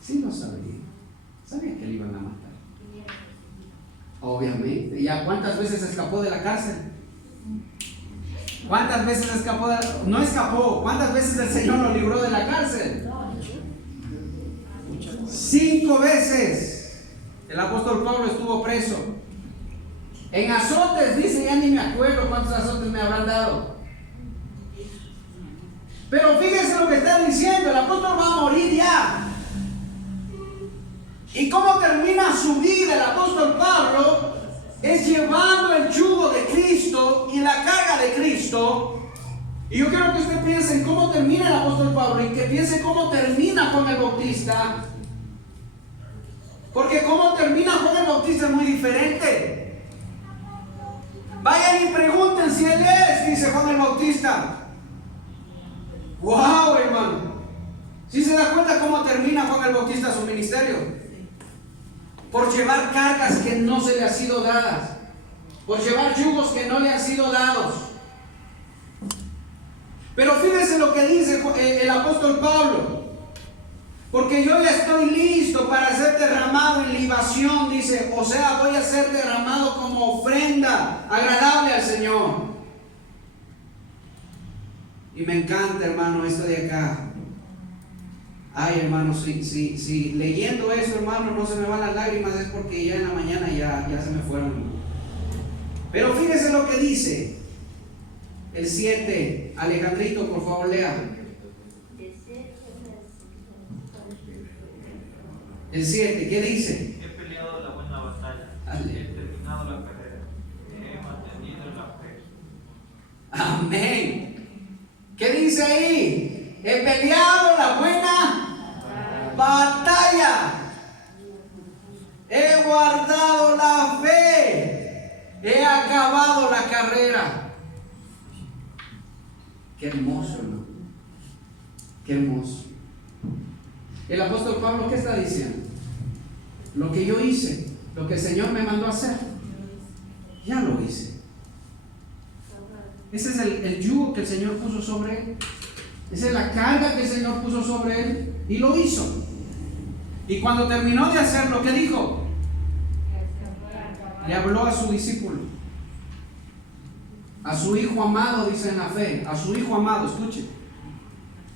Sí, lo sabía. Sabía que le iban a matar. Obviamente. ¿Ya cuántas veces escapó de la cárcel? ¿Cuántas veces escapó? No escapó. ¿Cuántas veces el Señor lo libró de la cárcel? 5 veces el apóstol Pablo estuvo preso. En azotes, dice, ya ni me acuerdo cuántos azotes me habrán dado. Pero fíjense lo que está diciendo, el apóstol va a morir ya. ¿Y cómo termina su vida el apóstol Pablo? Es llevando el yugo de Cristo y la carga de Cristo. Y yo quiero que usted piense en cómo termina el apóstol Pablo y que piense cómo termina Juan el Bautista. Porque cómo termina Juan el Bautista es muy diferente. Vayan y pregunten si él es, dice Juan el Bautista. ¡Wow, hermano! ¿Sí se da cuenta cómo termina Juan el Bautista su ministerio? Por llevar cargas que no se le han sido dadas, por llevar yugos que no le han sido dados. Pero fíjense lo que dice el apóstol Pablo. Porque yo ya estoy listo para ser derramado en libación, dice. O sea, voy a ser derramado como ofrenda agradable al Señor. Y me encanta, hermano, esto de acá. Ay, hermano, si leyendo esto, hermano, no se me van las lágrimas, es porque ya en la mañana ya se me fueron. Pero fíjese lo que dice el 7. Alejandrito, por favor, lea. El 7, ¿qué dice? He peleado la buena batalla, he terminado la carrera, he mantenido la fe. Amén. ¿Qué dice ahí? He peleado la buena batalla, he guardado la fe, he acabado la carrera. Qué hermoso, hermano. Qué hermoso. El apóstol Pablo, ¿qué está diciendo? Lo que yo hice, lo que el Señor me mandó a hacer, ya lo hice. Ese es el yugo que el Señor puso sobre él. Esa es la carga que el Señor puso sobre él y lo hizo. Y cuando terminó de hacerlo, ¿qué dijo? Le habló a su discípulo, a su hijo amado, dice en la fe, a su hijo amado. Escuche,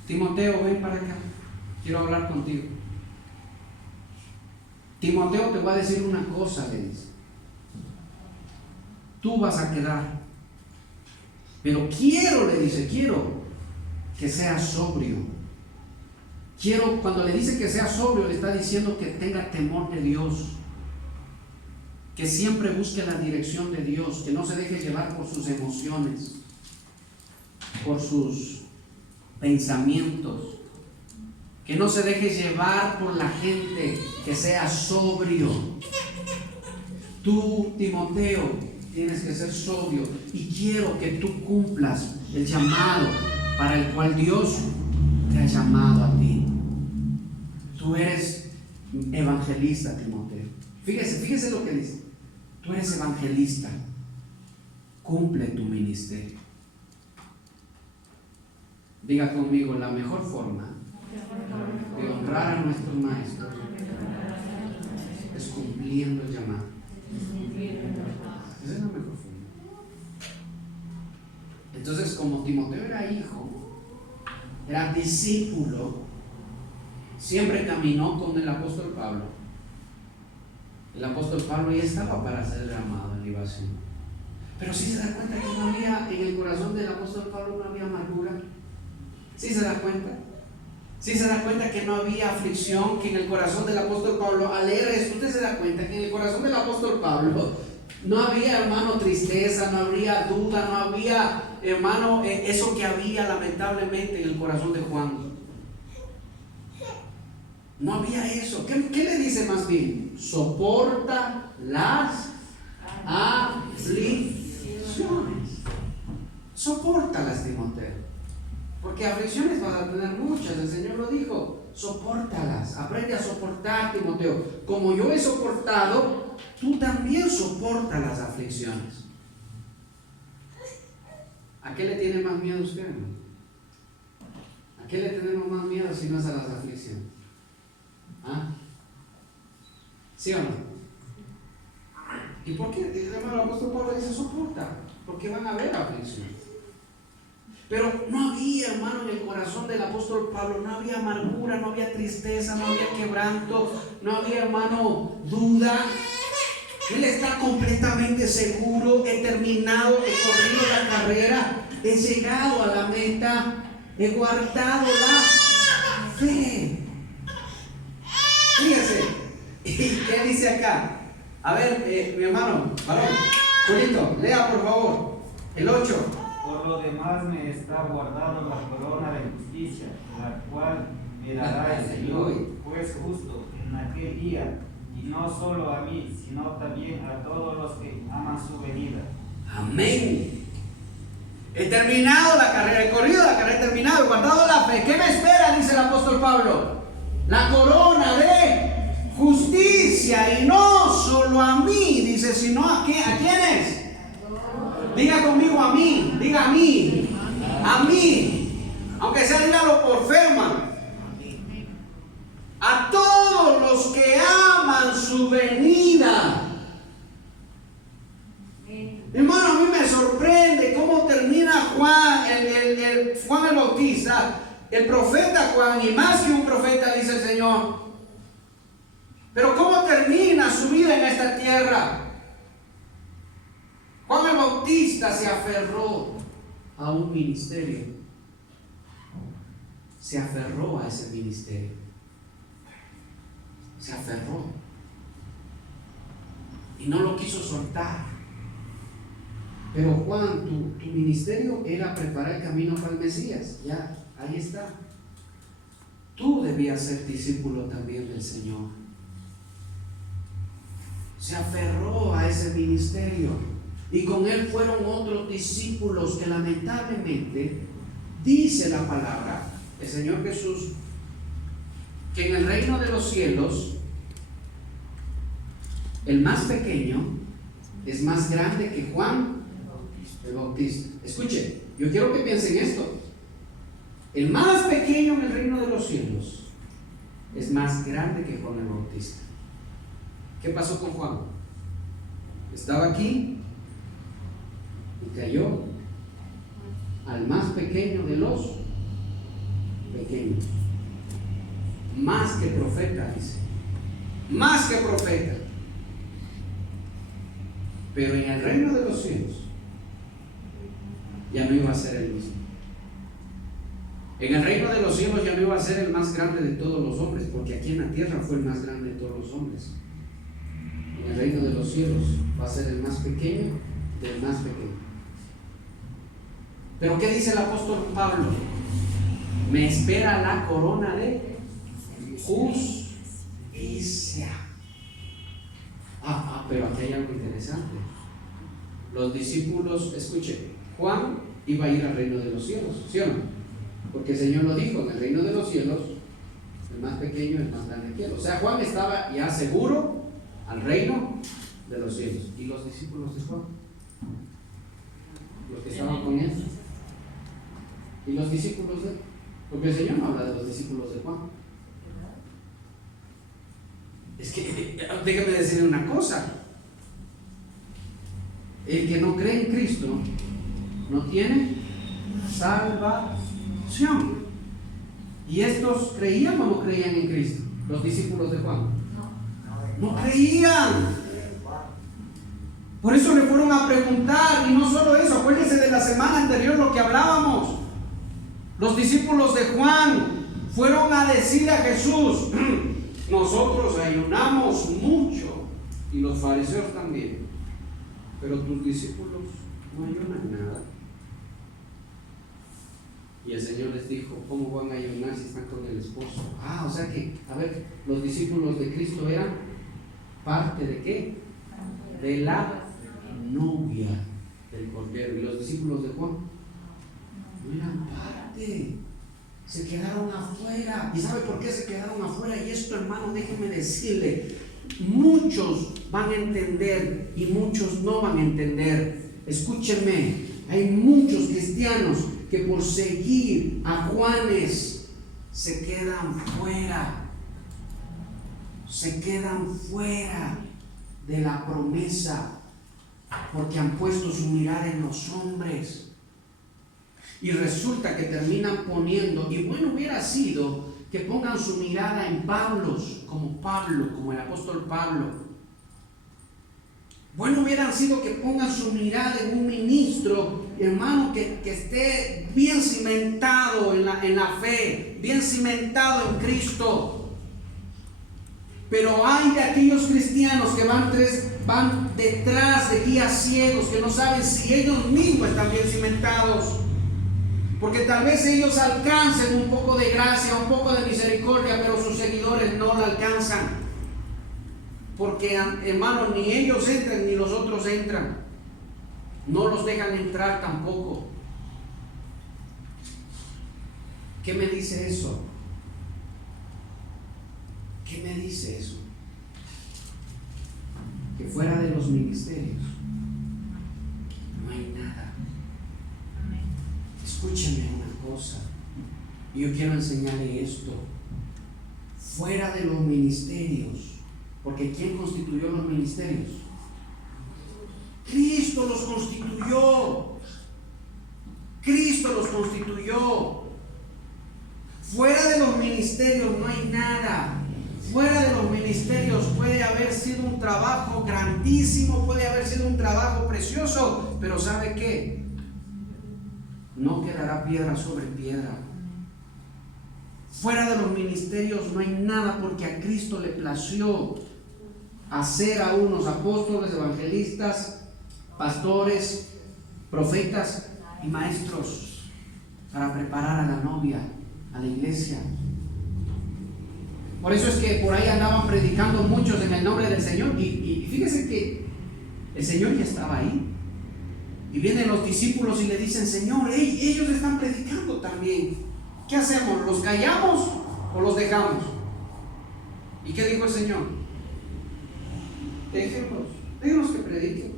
Timoteo, ven para acá, quiero hablar contigo. Timoteo, te voy a decir una cosa, le dice. Tú vas a quedar, pero quiero, le dice, quiero que seas sobrio. Quiero, cuando le dice que sea sobrio, le está diciendo que tenga temor de Dios, que siempre busque la dirección de Dios, que no se deje llevar por sus emociones, por sus pensamientos, que no se deje llevar por la gente, que sea sobrio. Tú, Timoteo, tienes que ser sobrio y quiero que tú cumplas el llamado para el cual Dios te ha llamado a ti. Tú eres evangelista, Timoteo. Fíjese lo que dice. Tú eres evangelista. Cumple tu ministerio. Diga conmigo, la mejor forma de honrar a nuestros maestros es cumpliendo el llamado. Esa es la mejor forma. Entonces, como Timoteo era hijo, era discípulo, siempre caminó con el apóstol Pablo. El apóstol Pablo ya estaba para ser derramado en libación. Pero si se da cuenta que no había, en el corazón del apóstol Pablo no había amargura. ¿Sí se da cuenta? ¿Sí se da cuenta que no había aflicción? Que en el corazón del apóstol Pablo, al leer esto, usted se da cuenta que en el corazón del apóstol Pablo no había, hermano, tristeza, no había duda, no había, hermano, eso que había lamentablemente en el corazón de Juan. No había eso. ¿Qué le dice más bien? Soporta las aflicciones. Sopórtalas, Timoteo. Porque aflicciones vas a tener muchas. El Señor lo dijo. Sopórtalas. Aprende a soportar, Timoteo. Como yo he soportado, tú también soporta las aflicciones. ¿A qué le tiene más miedo usted, hermano? ¿A qué le tenemos más miedo si no es a las aflicciones? ¿Ah? ¿Sí o no? ¿Y por qué? El apóstol Pablo dice soporta, porque van a haber aflicciones. Pero no había, hermano, en el corazón del apóstol Pablo, no había amargura, no había tristeza, no había quebranto, no había, hermano, duda. Él está completamente seguro. He terminado, he corrido la carrera, he llegado a la meta, he guardado la fe. Fíjese, ¿y qué dice acá? A ver, mi hermano, varón, Julito, lea por favor, el 8. Por lo demás me está guardado la corona de justicia, la cual me dará el Señor, juez justo, en aquel día, y no solo a mí, sino también a todos los que aman su venida. Amén. He terminado la carrera, he corrido la carrera, he terminado, he guardado la fe. ¿Qué me espera? Dice el apóstol Pablo. La corona de justicia, y no solo a mí, dice, sino a quiénes. Diga conmigo a mí, diga a mí, aunque sea dígalo por fe, hermano. A todos los que aman su venida. Hermano, a mí me sorprende cómo termina Juan, Juan el Bautista, el profeta Juan, y más que un profeta, dice el Señor. Pero cómo termina su vida en esta tierra. Juan el Bautista se aferró a un ministerio. Se aferró a ese ministerio. Se aferró. Y no lo quiso soltar. Pero Juan, tu ministerio era preparar el camino para el Mesías. Ya, ahí está. Tú debías ser discípulo también del Señor. Se aferró a ese ministerio. Y con él fueron otros discípulos que lamentablemente dice la palabra, el Señor Jesús, que en el reino de los cielos el más pequeño es más grande que Juan el Bautista. Escuche, yo quiero que piensen esto. El más pequeño en el reino de los cielos es más grande que Juan el Bautista. ¿Qué pasó con Juan? Estaba aquí y cayó al más pequeño de los pequeños. Más que profeta, dice. Más que profeta. Pero en el reino de los cielos ya no iba a ser el mismo. En el reino de los cielos ya no iba a ser el más grande de todos los hombres, porque aquí en la tierra fue el más grande de todos los hombres. En el reino de los cielos va a ser el más pequeño del más pequeño. Pero ¿qué dice el apóstol Pablo? Me espera la corona de justicia. Pero aquí hay algo interesante. Los discípulos, escuchen, Juan iba a ir al reino de los cielos, ¿sí o no? Porque el Señor lo dijo, en el reino de los cielos el más pequeño es más grande que él. O sea, Juan estaba ya seguro al reino de los cielos. ¿Y los discípulos de Juan? Los que estaban con él. ¿Y los discípulos de él? Porque el Señor no habla de los discípulos de Juan. Es que, déjeme decirle una cosa. El que no cree en Cristo no tiene salvación. ¿Y estos creían o no creían en Cristo? Los discípulos de Juan. No. No creían. Por eso le fueron a preguntar, y no solo eso, acuérdense de la semana anterior lo que hablábamos. Los discípulos de Juan fueron a decirle a Jesús: nosotros ayunamos mucho, y los fariseos también, pero tus discípulos no ayunan nada. Y el Señor les dijo: ¿cómo van a ayunar si están con el esposo? O sea que, a ver, los discípulos de Cristo eran parte de ¿qué? De la novia del Cordero. Y los discípulos de Juan no eran parte, se quedaron afuera. ¿Y sabe por qué se quedaron afuera? Y esto, hermano, déjenme decirle, muchos van a entender y muchos no van a entender. Escúchenme, hay muchos cristianos que por seguir a Juanes se quedan fuera de la promesa, porque han puesto su mirada en los hombres. Y resulta que terminan poniendo, y bueno hubiera sido que pongan su mirada en Pablos, como el apóstol Pablo. Bueno hubiera sido que pongan su mirada en un ministro, hermano, que esté bien cimentado en la fe, bien cimentado en Cristo. Pero hay de aquellos cristianos que van detrás de guías ciegos, que no saben si ellos mismos están bien cimentados. Porque tal vez ellos alcancen un poco de gracia, un poco de misericordia, pero sus seguidores no la alcanzan. Porque, hermanos, ni ellos entran ni los otros entran. No los dejan entrar tampoco. ¿Qué me dice eso? ¿Qué me dice eso? Que fuera de los ministerios no hay nada. Escúchame una cosa, y yo quiero enseñarle esto. Fuera de los ministerios, porque ¿quién constituyó los ministerios? Cristo los constituyó. Cristo los constituyó. Fuera de los ministerios no hay nada. Fuera de los ministerios puede haber sido un trabajo grandísimo, puede haber sido un trabajo precioso, pero ¿sabe qué? No quedará piedra sobre piedra. Fuera de los ministerios no hay nada, porque a Cristo le plació hacer a unos apóstoles, evangelistas, pastores, profetas y maestros para preparar a la novia, a la iglesia. Por eso es que por ahí andaban predicando muchos en el nombre del Señor, y fíjese que el Señor ya estaba ahí. Y vienen los discípulos y le dicen: Señor, ellos están predicando también. ¿Qué hacemos? ¿Los callamos o los dejamos? ¿Y qué dijo el Señor? Déjenlos que prediquen.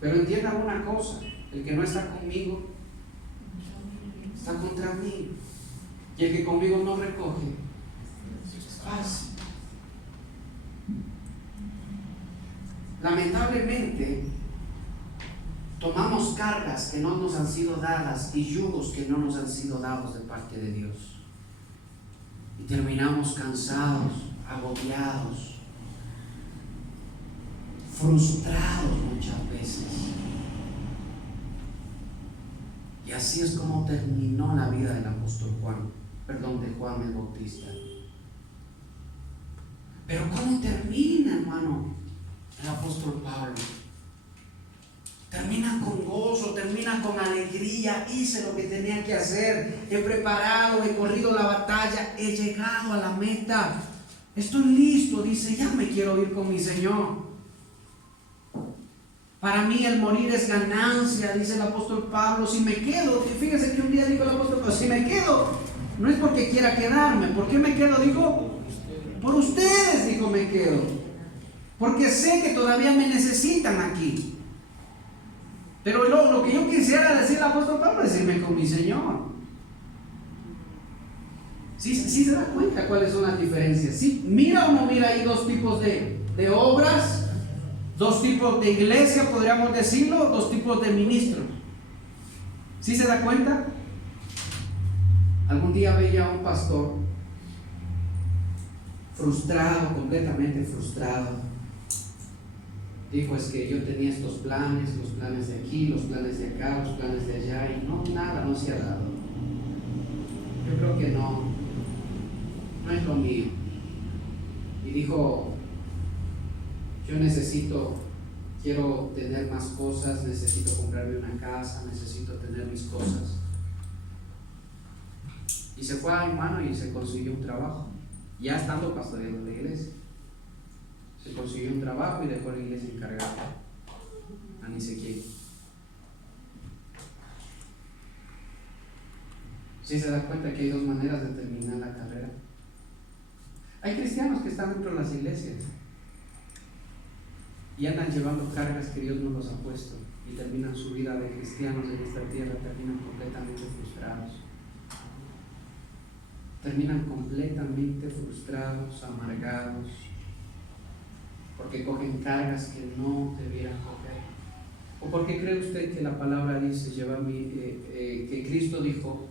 Pero entiendan una cosa: el que no está conmigo está contra mí, y el que conmigo no recoge es fácil. Lamentablemente tomamos cargas que no nos han sido dadas y yugos que no nos han sido dados de parte de Dios, y terminamos cansados, agobiados, frustrados muchas veces. Y así es como terminó la vida del apóstol de Juan el Bautista. Pero ¿cómo termina, hermano, el apóstol Pablo? Termina con gozo, termina con alegría. Hice lo que tenía que hacer, he preparado, he corrido la batalla, he llegado a la meta, estoy listo. Dice: ya me quiero ir con mi Señor. Para mí el morir es ganancia, dice el apóstol Pablo. Si me quedo, fíjese que un día dijo el apóstol Pablo: si me quedo, no es porque quiera quedarme. ¿Por qué me quedo? Dijo: por ustedes, dijo, me quedo, porque sé que todavía me necesitan aquí. Pero lo que yo quisiera decir al apóstol Pablo es irme con mi Señor. ¿Sí se da cuenta cuáles son las diferencias? ¿Sí? ¿Mira o no mira ahí dos tipos de obras? Dos tipos de iglesia, podríamos decirlo, dos tipos de ministros. ¿Sí se da cuenta? un día veía a un pastor frustrado, completamente frustrado. Dijo, es que yo tenía estos planes, los planes de aquí, los planes de acá, los planes de allá, y no, nada no se ha dado. Yo creo que no es lo mío. Y dijo, quiero tener más cosas, necesito comprarme una casa, necesito tener mis cosas. Y se fue a hermano y se consiguió un trabajo, ya estando pastoreando la iglesia. Se consiguió un trabajo y dejó la iglesia encargada a ni sé quién. ¿Sí se da cuenta que hay dos maneras de terminar la carrera? Hay cristianos que están dentro de las iglesias y andan llevando cargas que Dios no los ha puesto, y terminan su vida de cristianos en esta tierra, terminan completamente frustrados. Terminan completamente frustrados, amargados, porque cogen cargas que no debieran coger. ¿O por qué cree usted que la palabra dice, que Cristo dijo,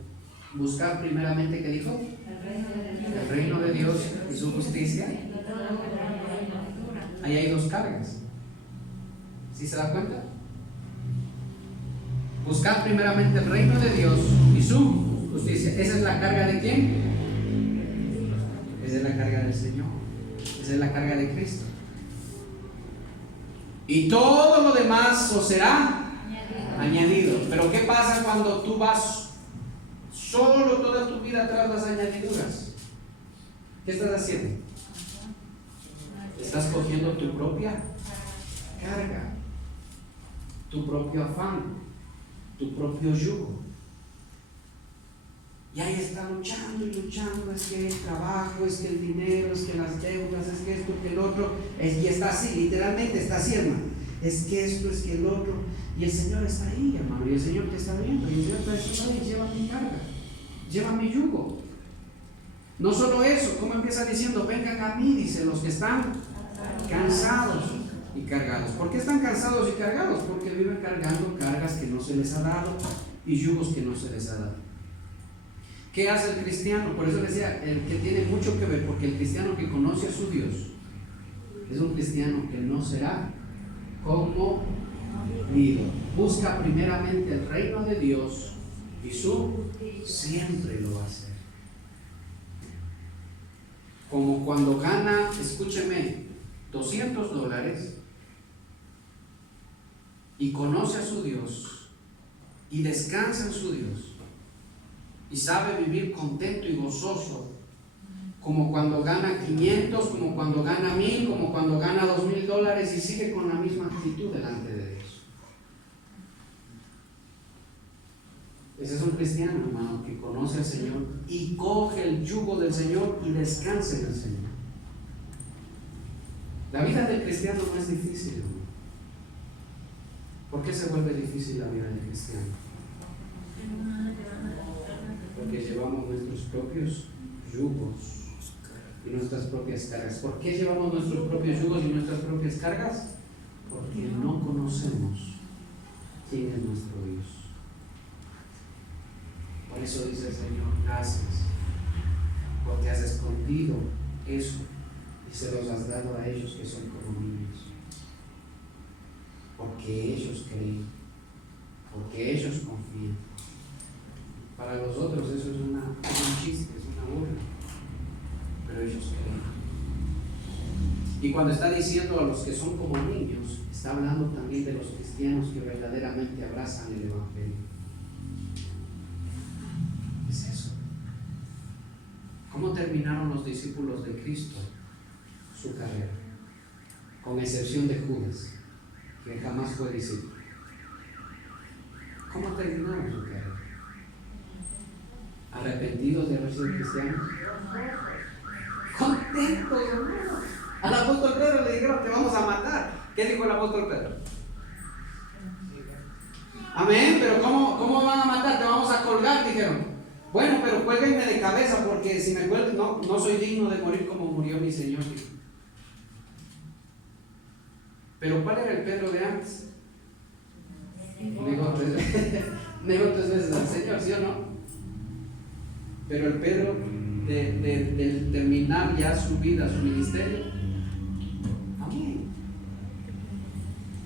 buscar primeramente, ¿qué dijo? El reino de Dios y su justicia? Ahí hay dos cargas. ¿Sí se da cuenta? Buscar primeramente el reino de Dios y su justicia. ¿Esa es la carga de quién? Esa es la carga del Señor. Esa es la carga de Cristo. Y todo lo demás os será añadido. Pero ¿qué pasa cuando tú vas solo toda tu vida tras las añadiduras? ¿Qué estás haciendo? Estás cogiendo tu propia carga, tu propio afán, tu propio yugo. Y ahí está luchando y luchando, es que el trabajo, es que el dinero, es que las deudas, es que esto, que el otro, y está así, literalmente está así, hermano. Es que esto, es que el otro, y el Señor está ahí, hermano, y el Señor te está viendo, y el Señor está diciendo, lleva mi carga, lleva mi yugo. No solo eso, como empieza diciendo, vengan a mí, dice, los que están cansados y cargados. ¿Por qué están cansados y cargados? Porque viven cargando cargas que no se les ha dado y yugos que no se les ha dado. ¿Qué hace el cristiano? Por eso decía, el que tiene mucho que ver, porque el cristiano que conoce a su Dios es un cristiano que no será conmovido. Busca primeramente el reino de Dios y siempre lo va a hacer. Como cuando gana, escúcheme, $200 y conoce a su Dios y descansa en su Dios y sabe vivir contento y gozoso, como cuando gana 500, como cuando gana 1000, como cuando gana $2000, y sigue con la misma actitud delante de Dios. Ese es un cristiano, hermano, que conoce al Señor y coge el yugo del Señor y descansa en el Señor. La vida del cristiano no es difícil, hermano. ¿Por qué se vuelve difícil la vida del cristiano? Porque llevamos nuestros propios yugos y nuestras propias cargas. ¿Por qué llevamos nuestros propios yugos y nuestras propias cargas? Porque no conocemos quién es nuestro Dios. Por eso dice el Señor, gracias, porque has escondido eso y se los has dado a ellos que son como niños. Porque ellos creen, porque ellos confían. Para los otros eso es un chiste, es una burla, pero ellos creen. Y cuando está diciendo a los que son como niños, está hablando también de los cristianos que verdaderamente abrazan el Evangelio. Es eso. ¿Cómo terminaron los discípulos de Cristo su carrera? Con excepción de Judas, que jamás fue discípulo. ¿Cómo terminaron su carrera? ¿Arrepentidos de haber sido cristianos? Contentos, hermano. Al apóstol Pedro le dijeron, te vamos a matar. ¿Qué dijo el apóstol Pedro? Amén, pero ¿cómo van a matar? Te vamos a colgar, dijeron. Bueno, pero cuélguenme de cabeza, porque si me cuelgan, no soy digno de morir como murió mi Señor. Pero ¿cuál era el Pedro de antes? Negó tres veces al Señor, ¿sí o no? Pero el Pedro de terminar ya su vida, su ministerio, amén.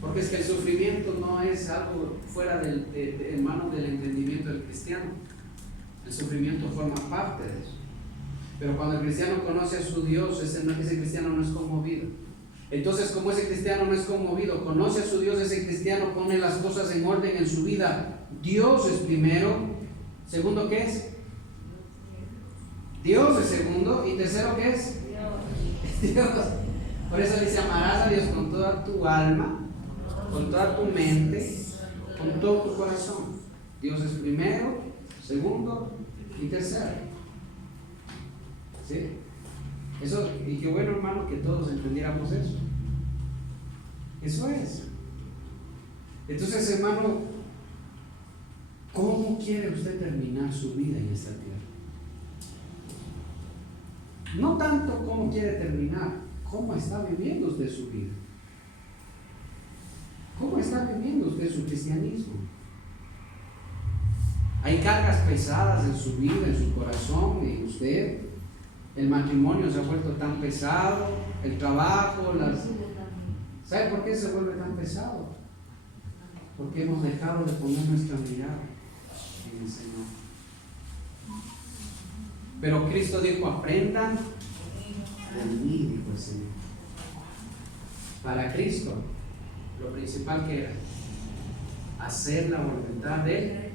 Porque es que el sufrimiento no es algo fuera hermano, del entendimiento del cristiano. El sufrimiento forma parte de eso. Pero cuando el cristiano conoce a su Dios, ese cristiano no es conmovido. Entonces, como ese cristiano no es conmovido, conoce a su Dios, ese cristiano pone las cosas en orden en su vida. Dios es primero. Segundo, ¿qué es? Dios es segundo. Y tercero, ¿qué es? Dios. Por eso dice, amarás a Dios con toda tu alma, con toda tu mente, con todo tu corazón. Dios es primero, segundo y tercero. ¿Sí? Eso, y qué bueno, hermano, que todos entendiéramos eso. Eso es. Entonces, hermano, ¿cómo quiere usted terminar su vida en esta tierra? No tanto cómo quiere terminar, cómo está viviendo usted su vida. ¿Cómo está viviendo usted su cristianismo? Hay cargas pesadas en su vida, en su corazón, en usted. El matrimonio se ha vuelto tan pesado, el trabajo, ¿sabe por qué se vuelve tan pesado? Porque hemos dejado de poner nuestra mirada en el Señor. Pero Cristo dijo, aprendan de mí, dijo el Señor. Para Cristo, lo principal que era hacer la voluntad de Él.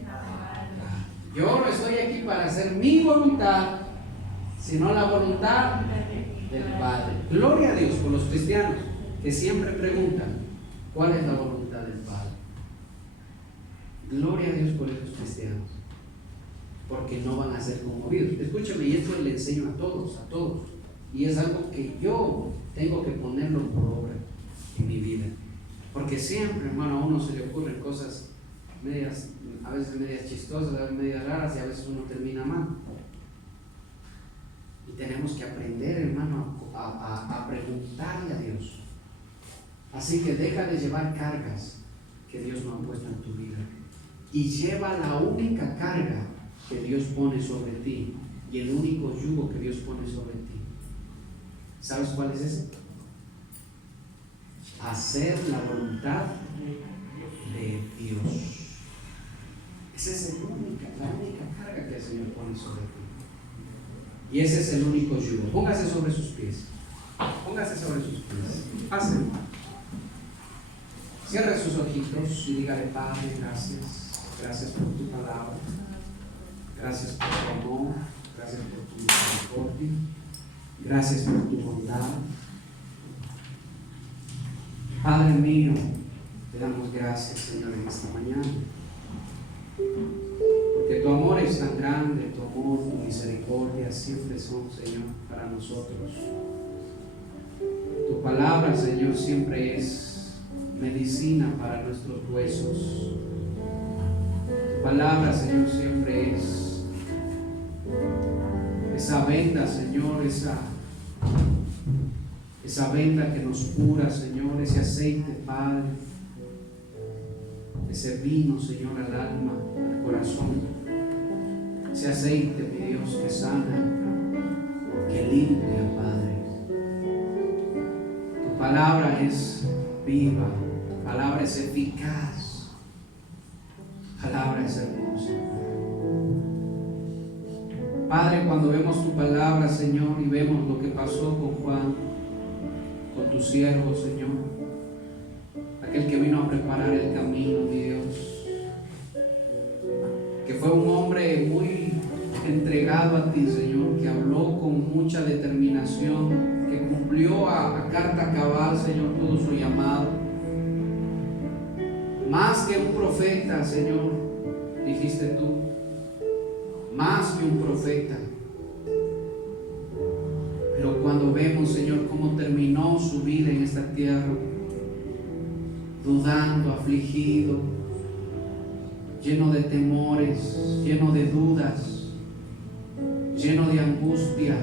Yo no estoy aquí para hacer mi voluntad, sino la voluntad del Padre. Gloria a Dios por los cristianos que siempre preguntan, ¿cuál es la voluntad del Padre? Gloria a Dios por esos cristianos, porque no van a ser conmovidos. Escúchame, y esto le enseño a todos, y es algo que yo tengo que ponerlo por obra en mi vida, porque siempre, hermano, a uno se le ocurren cosas medias, a veces medias chistosas, a veces medias raras, y a veces uno termina mal. Y tenemos que aprender, hermano, a preguntarle a Dios. Así que deja de llevar cargas que Dios no ha puesto en tu vida y lleva la única carga que Dios pone sobre ti y el único yugo que Dios pone sobre ti. ¿Sabes cuál es ese? Hacer la voluntad de Dios. Esa es la única carga que el Señor pone sobre ti. Y ese es el único yugo. Póngase sobre sus pies. Póngase sobre sus pies. Pásenlo. Cierre sus ojitos y dígale, Padre, gracias. Gracias por tu palabra. Gracias por tu amor. Gracias por tu misericordia. Gracias por tu bondad. Padre mío, te damos gracias, Señor, en esta mañana. Porque tu amor es tan grande, tu amor, tu misericordia siempre son, Señor, para nosotros. Tu palabra, Señor, siempre es medicina para nuestros huesos. Tu palabra, Señor, siempre es esa venda, Señor, esa venda que nos cura, Señor, ese aceite, Padre, ese vino, Señor, al alma, al corazón, ese aceite, mi Dios, que sana, que limpia, Padre. Tu palabra es viva, tu palabra es eficaz, tu palabra es hermosa. Padre, cuando vemos tu palabra, Señor, y vemos lo que pasó con Juan, con tu siervo, Señor, aquel que vino a preparar el camino, mi Dios, que fue un hombre muy entregado a ti, Señor, que habló con mucha determinación, que cumplió a carta cabal, Señor, todo su llamado. Más que un profeta, Señor, dijiste tú, más que un profeta. Pero cuando vemos, Señor, cómo terminó su vida en esta tierra, dudando, afligido, lleno de temores, lleno de dudas, lleno de angustia,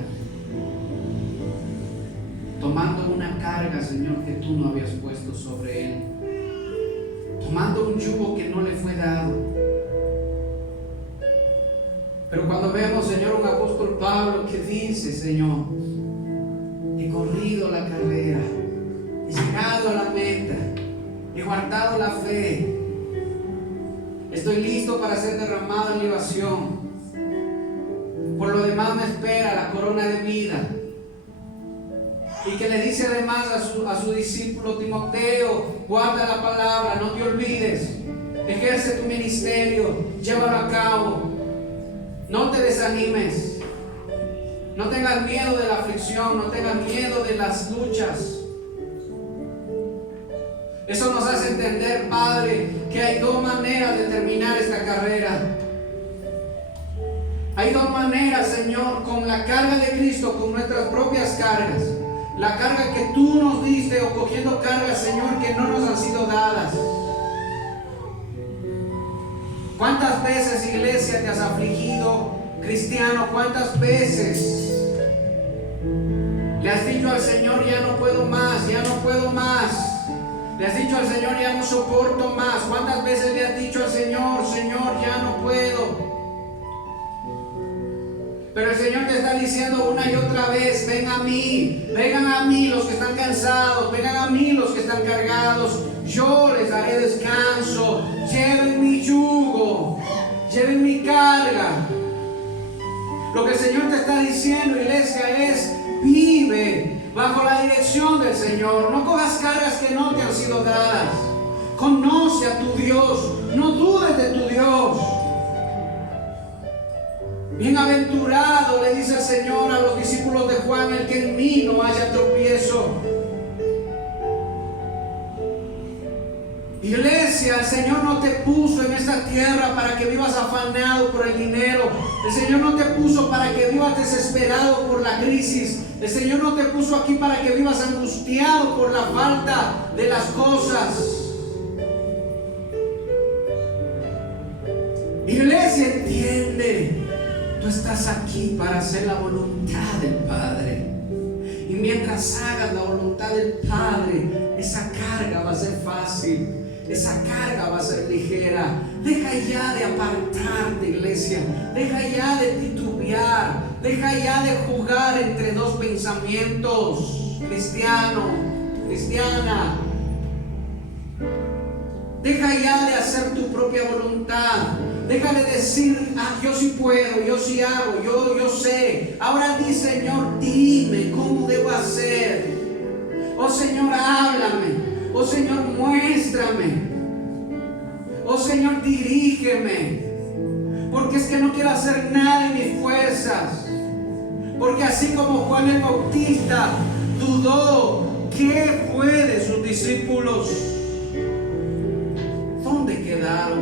tomando una carga, Señor, que tú no habías puesto sobre él, tomando un yugo que no le fue dado. Pero cuando vemos, Señor, un apóstol Pablo que dice, Señor, he corrido la carrera, he llegado a la meta, he guardado la fe, estoy listo para ser derramado en libación. Por lo demás me espera la corona de vida. Y que le dice además a su discípulo Timoteo: guarda la palabra, no te olvides, ejerce tu ministerio, llévalo a cabo, no te desanimes, no tengas miedo de la aflicción, no tengas miedo de las luchas. Eso nos hace entender, Padre, que hay dos maneras de terminar esta carrera. Hay dos maneras, Señor, con la carga de Cristo, con nuestras propias cargas. La carga que tú nos diste, o cogiendo cargas, Señor, que no nos han sido dadas. ¿Cuántas veces, iglesia, te has afligido, cristiano? ¿Cuántas veces le has dicho al Señor: ya no puedo más, ya no puedo más? Le has dicho al Señor: ya no soporto más. ¿Cuántas veces le has dicho al Señor: Señor, ya no puedo? Pero el Señor te está diciendo una y otra vez: ven a mí, vengan a mí los que están cansados, vengan a mí los que están cargados, yo les daré descanso. Lleven mi yugo, lleven mi carga. Lo que el Señor te está diciendo, iglesia, es: vive bajo la dirección del Señor. No cojas cargas que no te han sido dadas. Conoce a tu Dios, no dudes de tu Dios. Bienaventurado, le dice el Señor a los discípulos de Juan, el que en mí no haya tropiezo. Iglesia, el Señor no te puso en esta tierra para que vivas afanado por el dinero. El Señor no te puso para que vivas desesperado por la crisis. El Señor no te puso aquí para que vivas angustiado por la falta de las cosas. Iglesia, entiende. Tú estás aquí para hacer la voluntad del Padre. Y mientras hagas la voluntad del Padre, esa carga va a ser fácil, esa carga va a ser ligera. Deja ya de apartarte, iglesia. Deja ya de titubear. Deja ya de jugar entre dos pensamientos. Cristiano, cristiana, deja ya de hacer tu propia voluntad. Deja de decir: yo sí puedo, yo sí hago, yo sé. Ahora di: Señor, dime cómo debo hacer. Oh Señor, háblame. Oh Señor, muéstrame. Oh Señor, dirígeme. Porque es que no quiero hacer nada en mis fuerzas. Porque así como Juan el Bautista dudó, ¿qué fue de sus discípulos? ¿Dónde quedaron?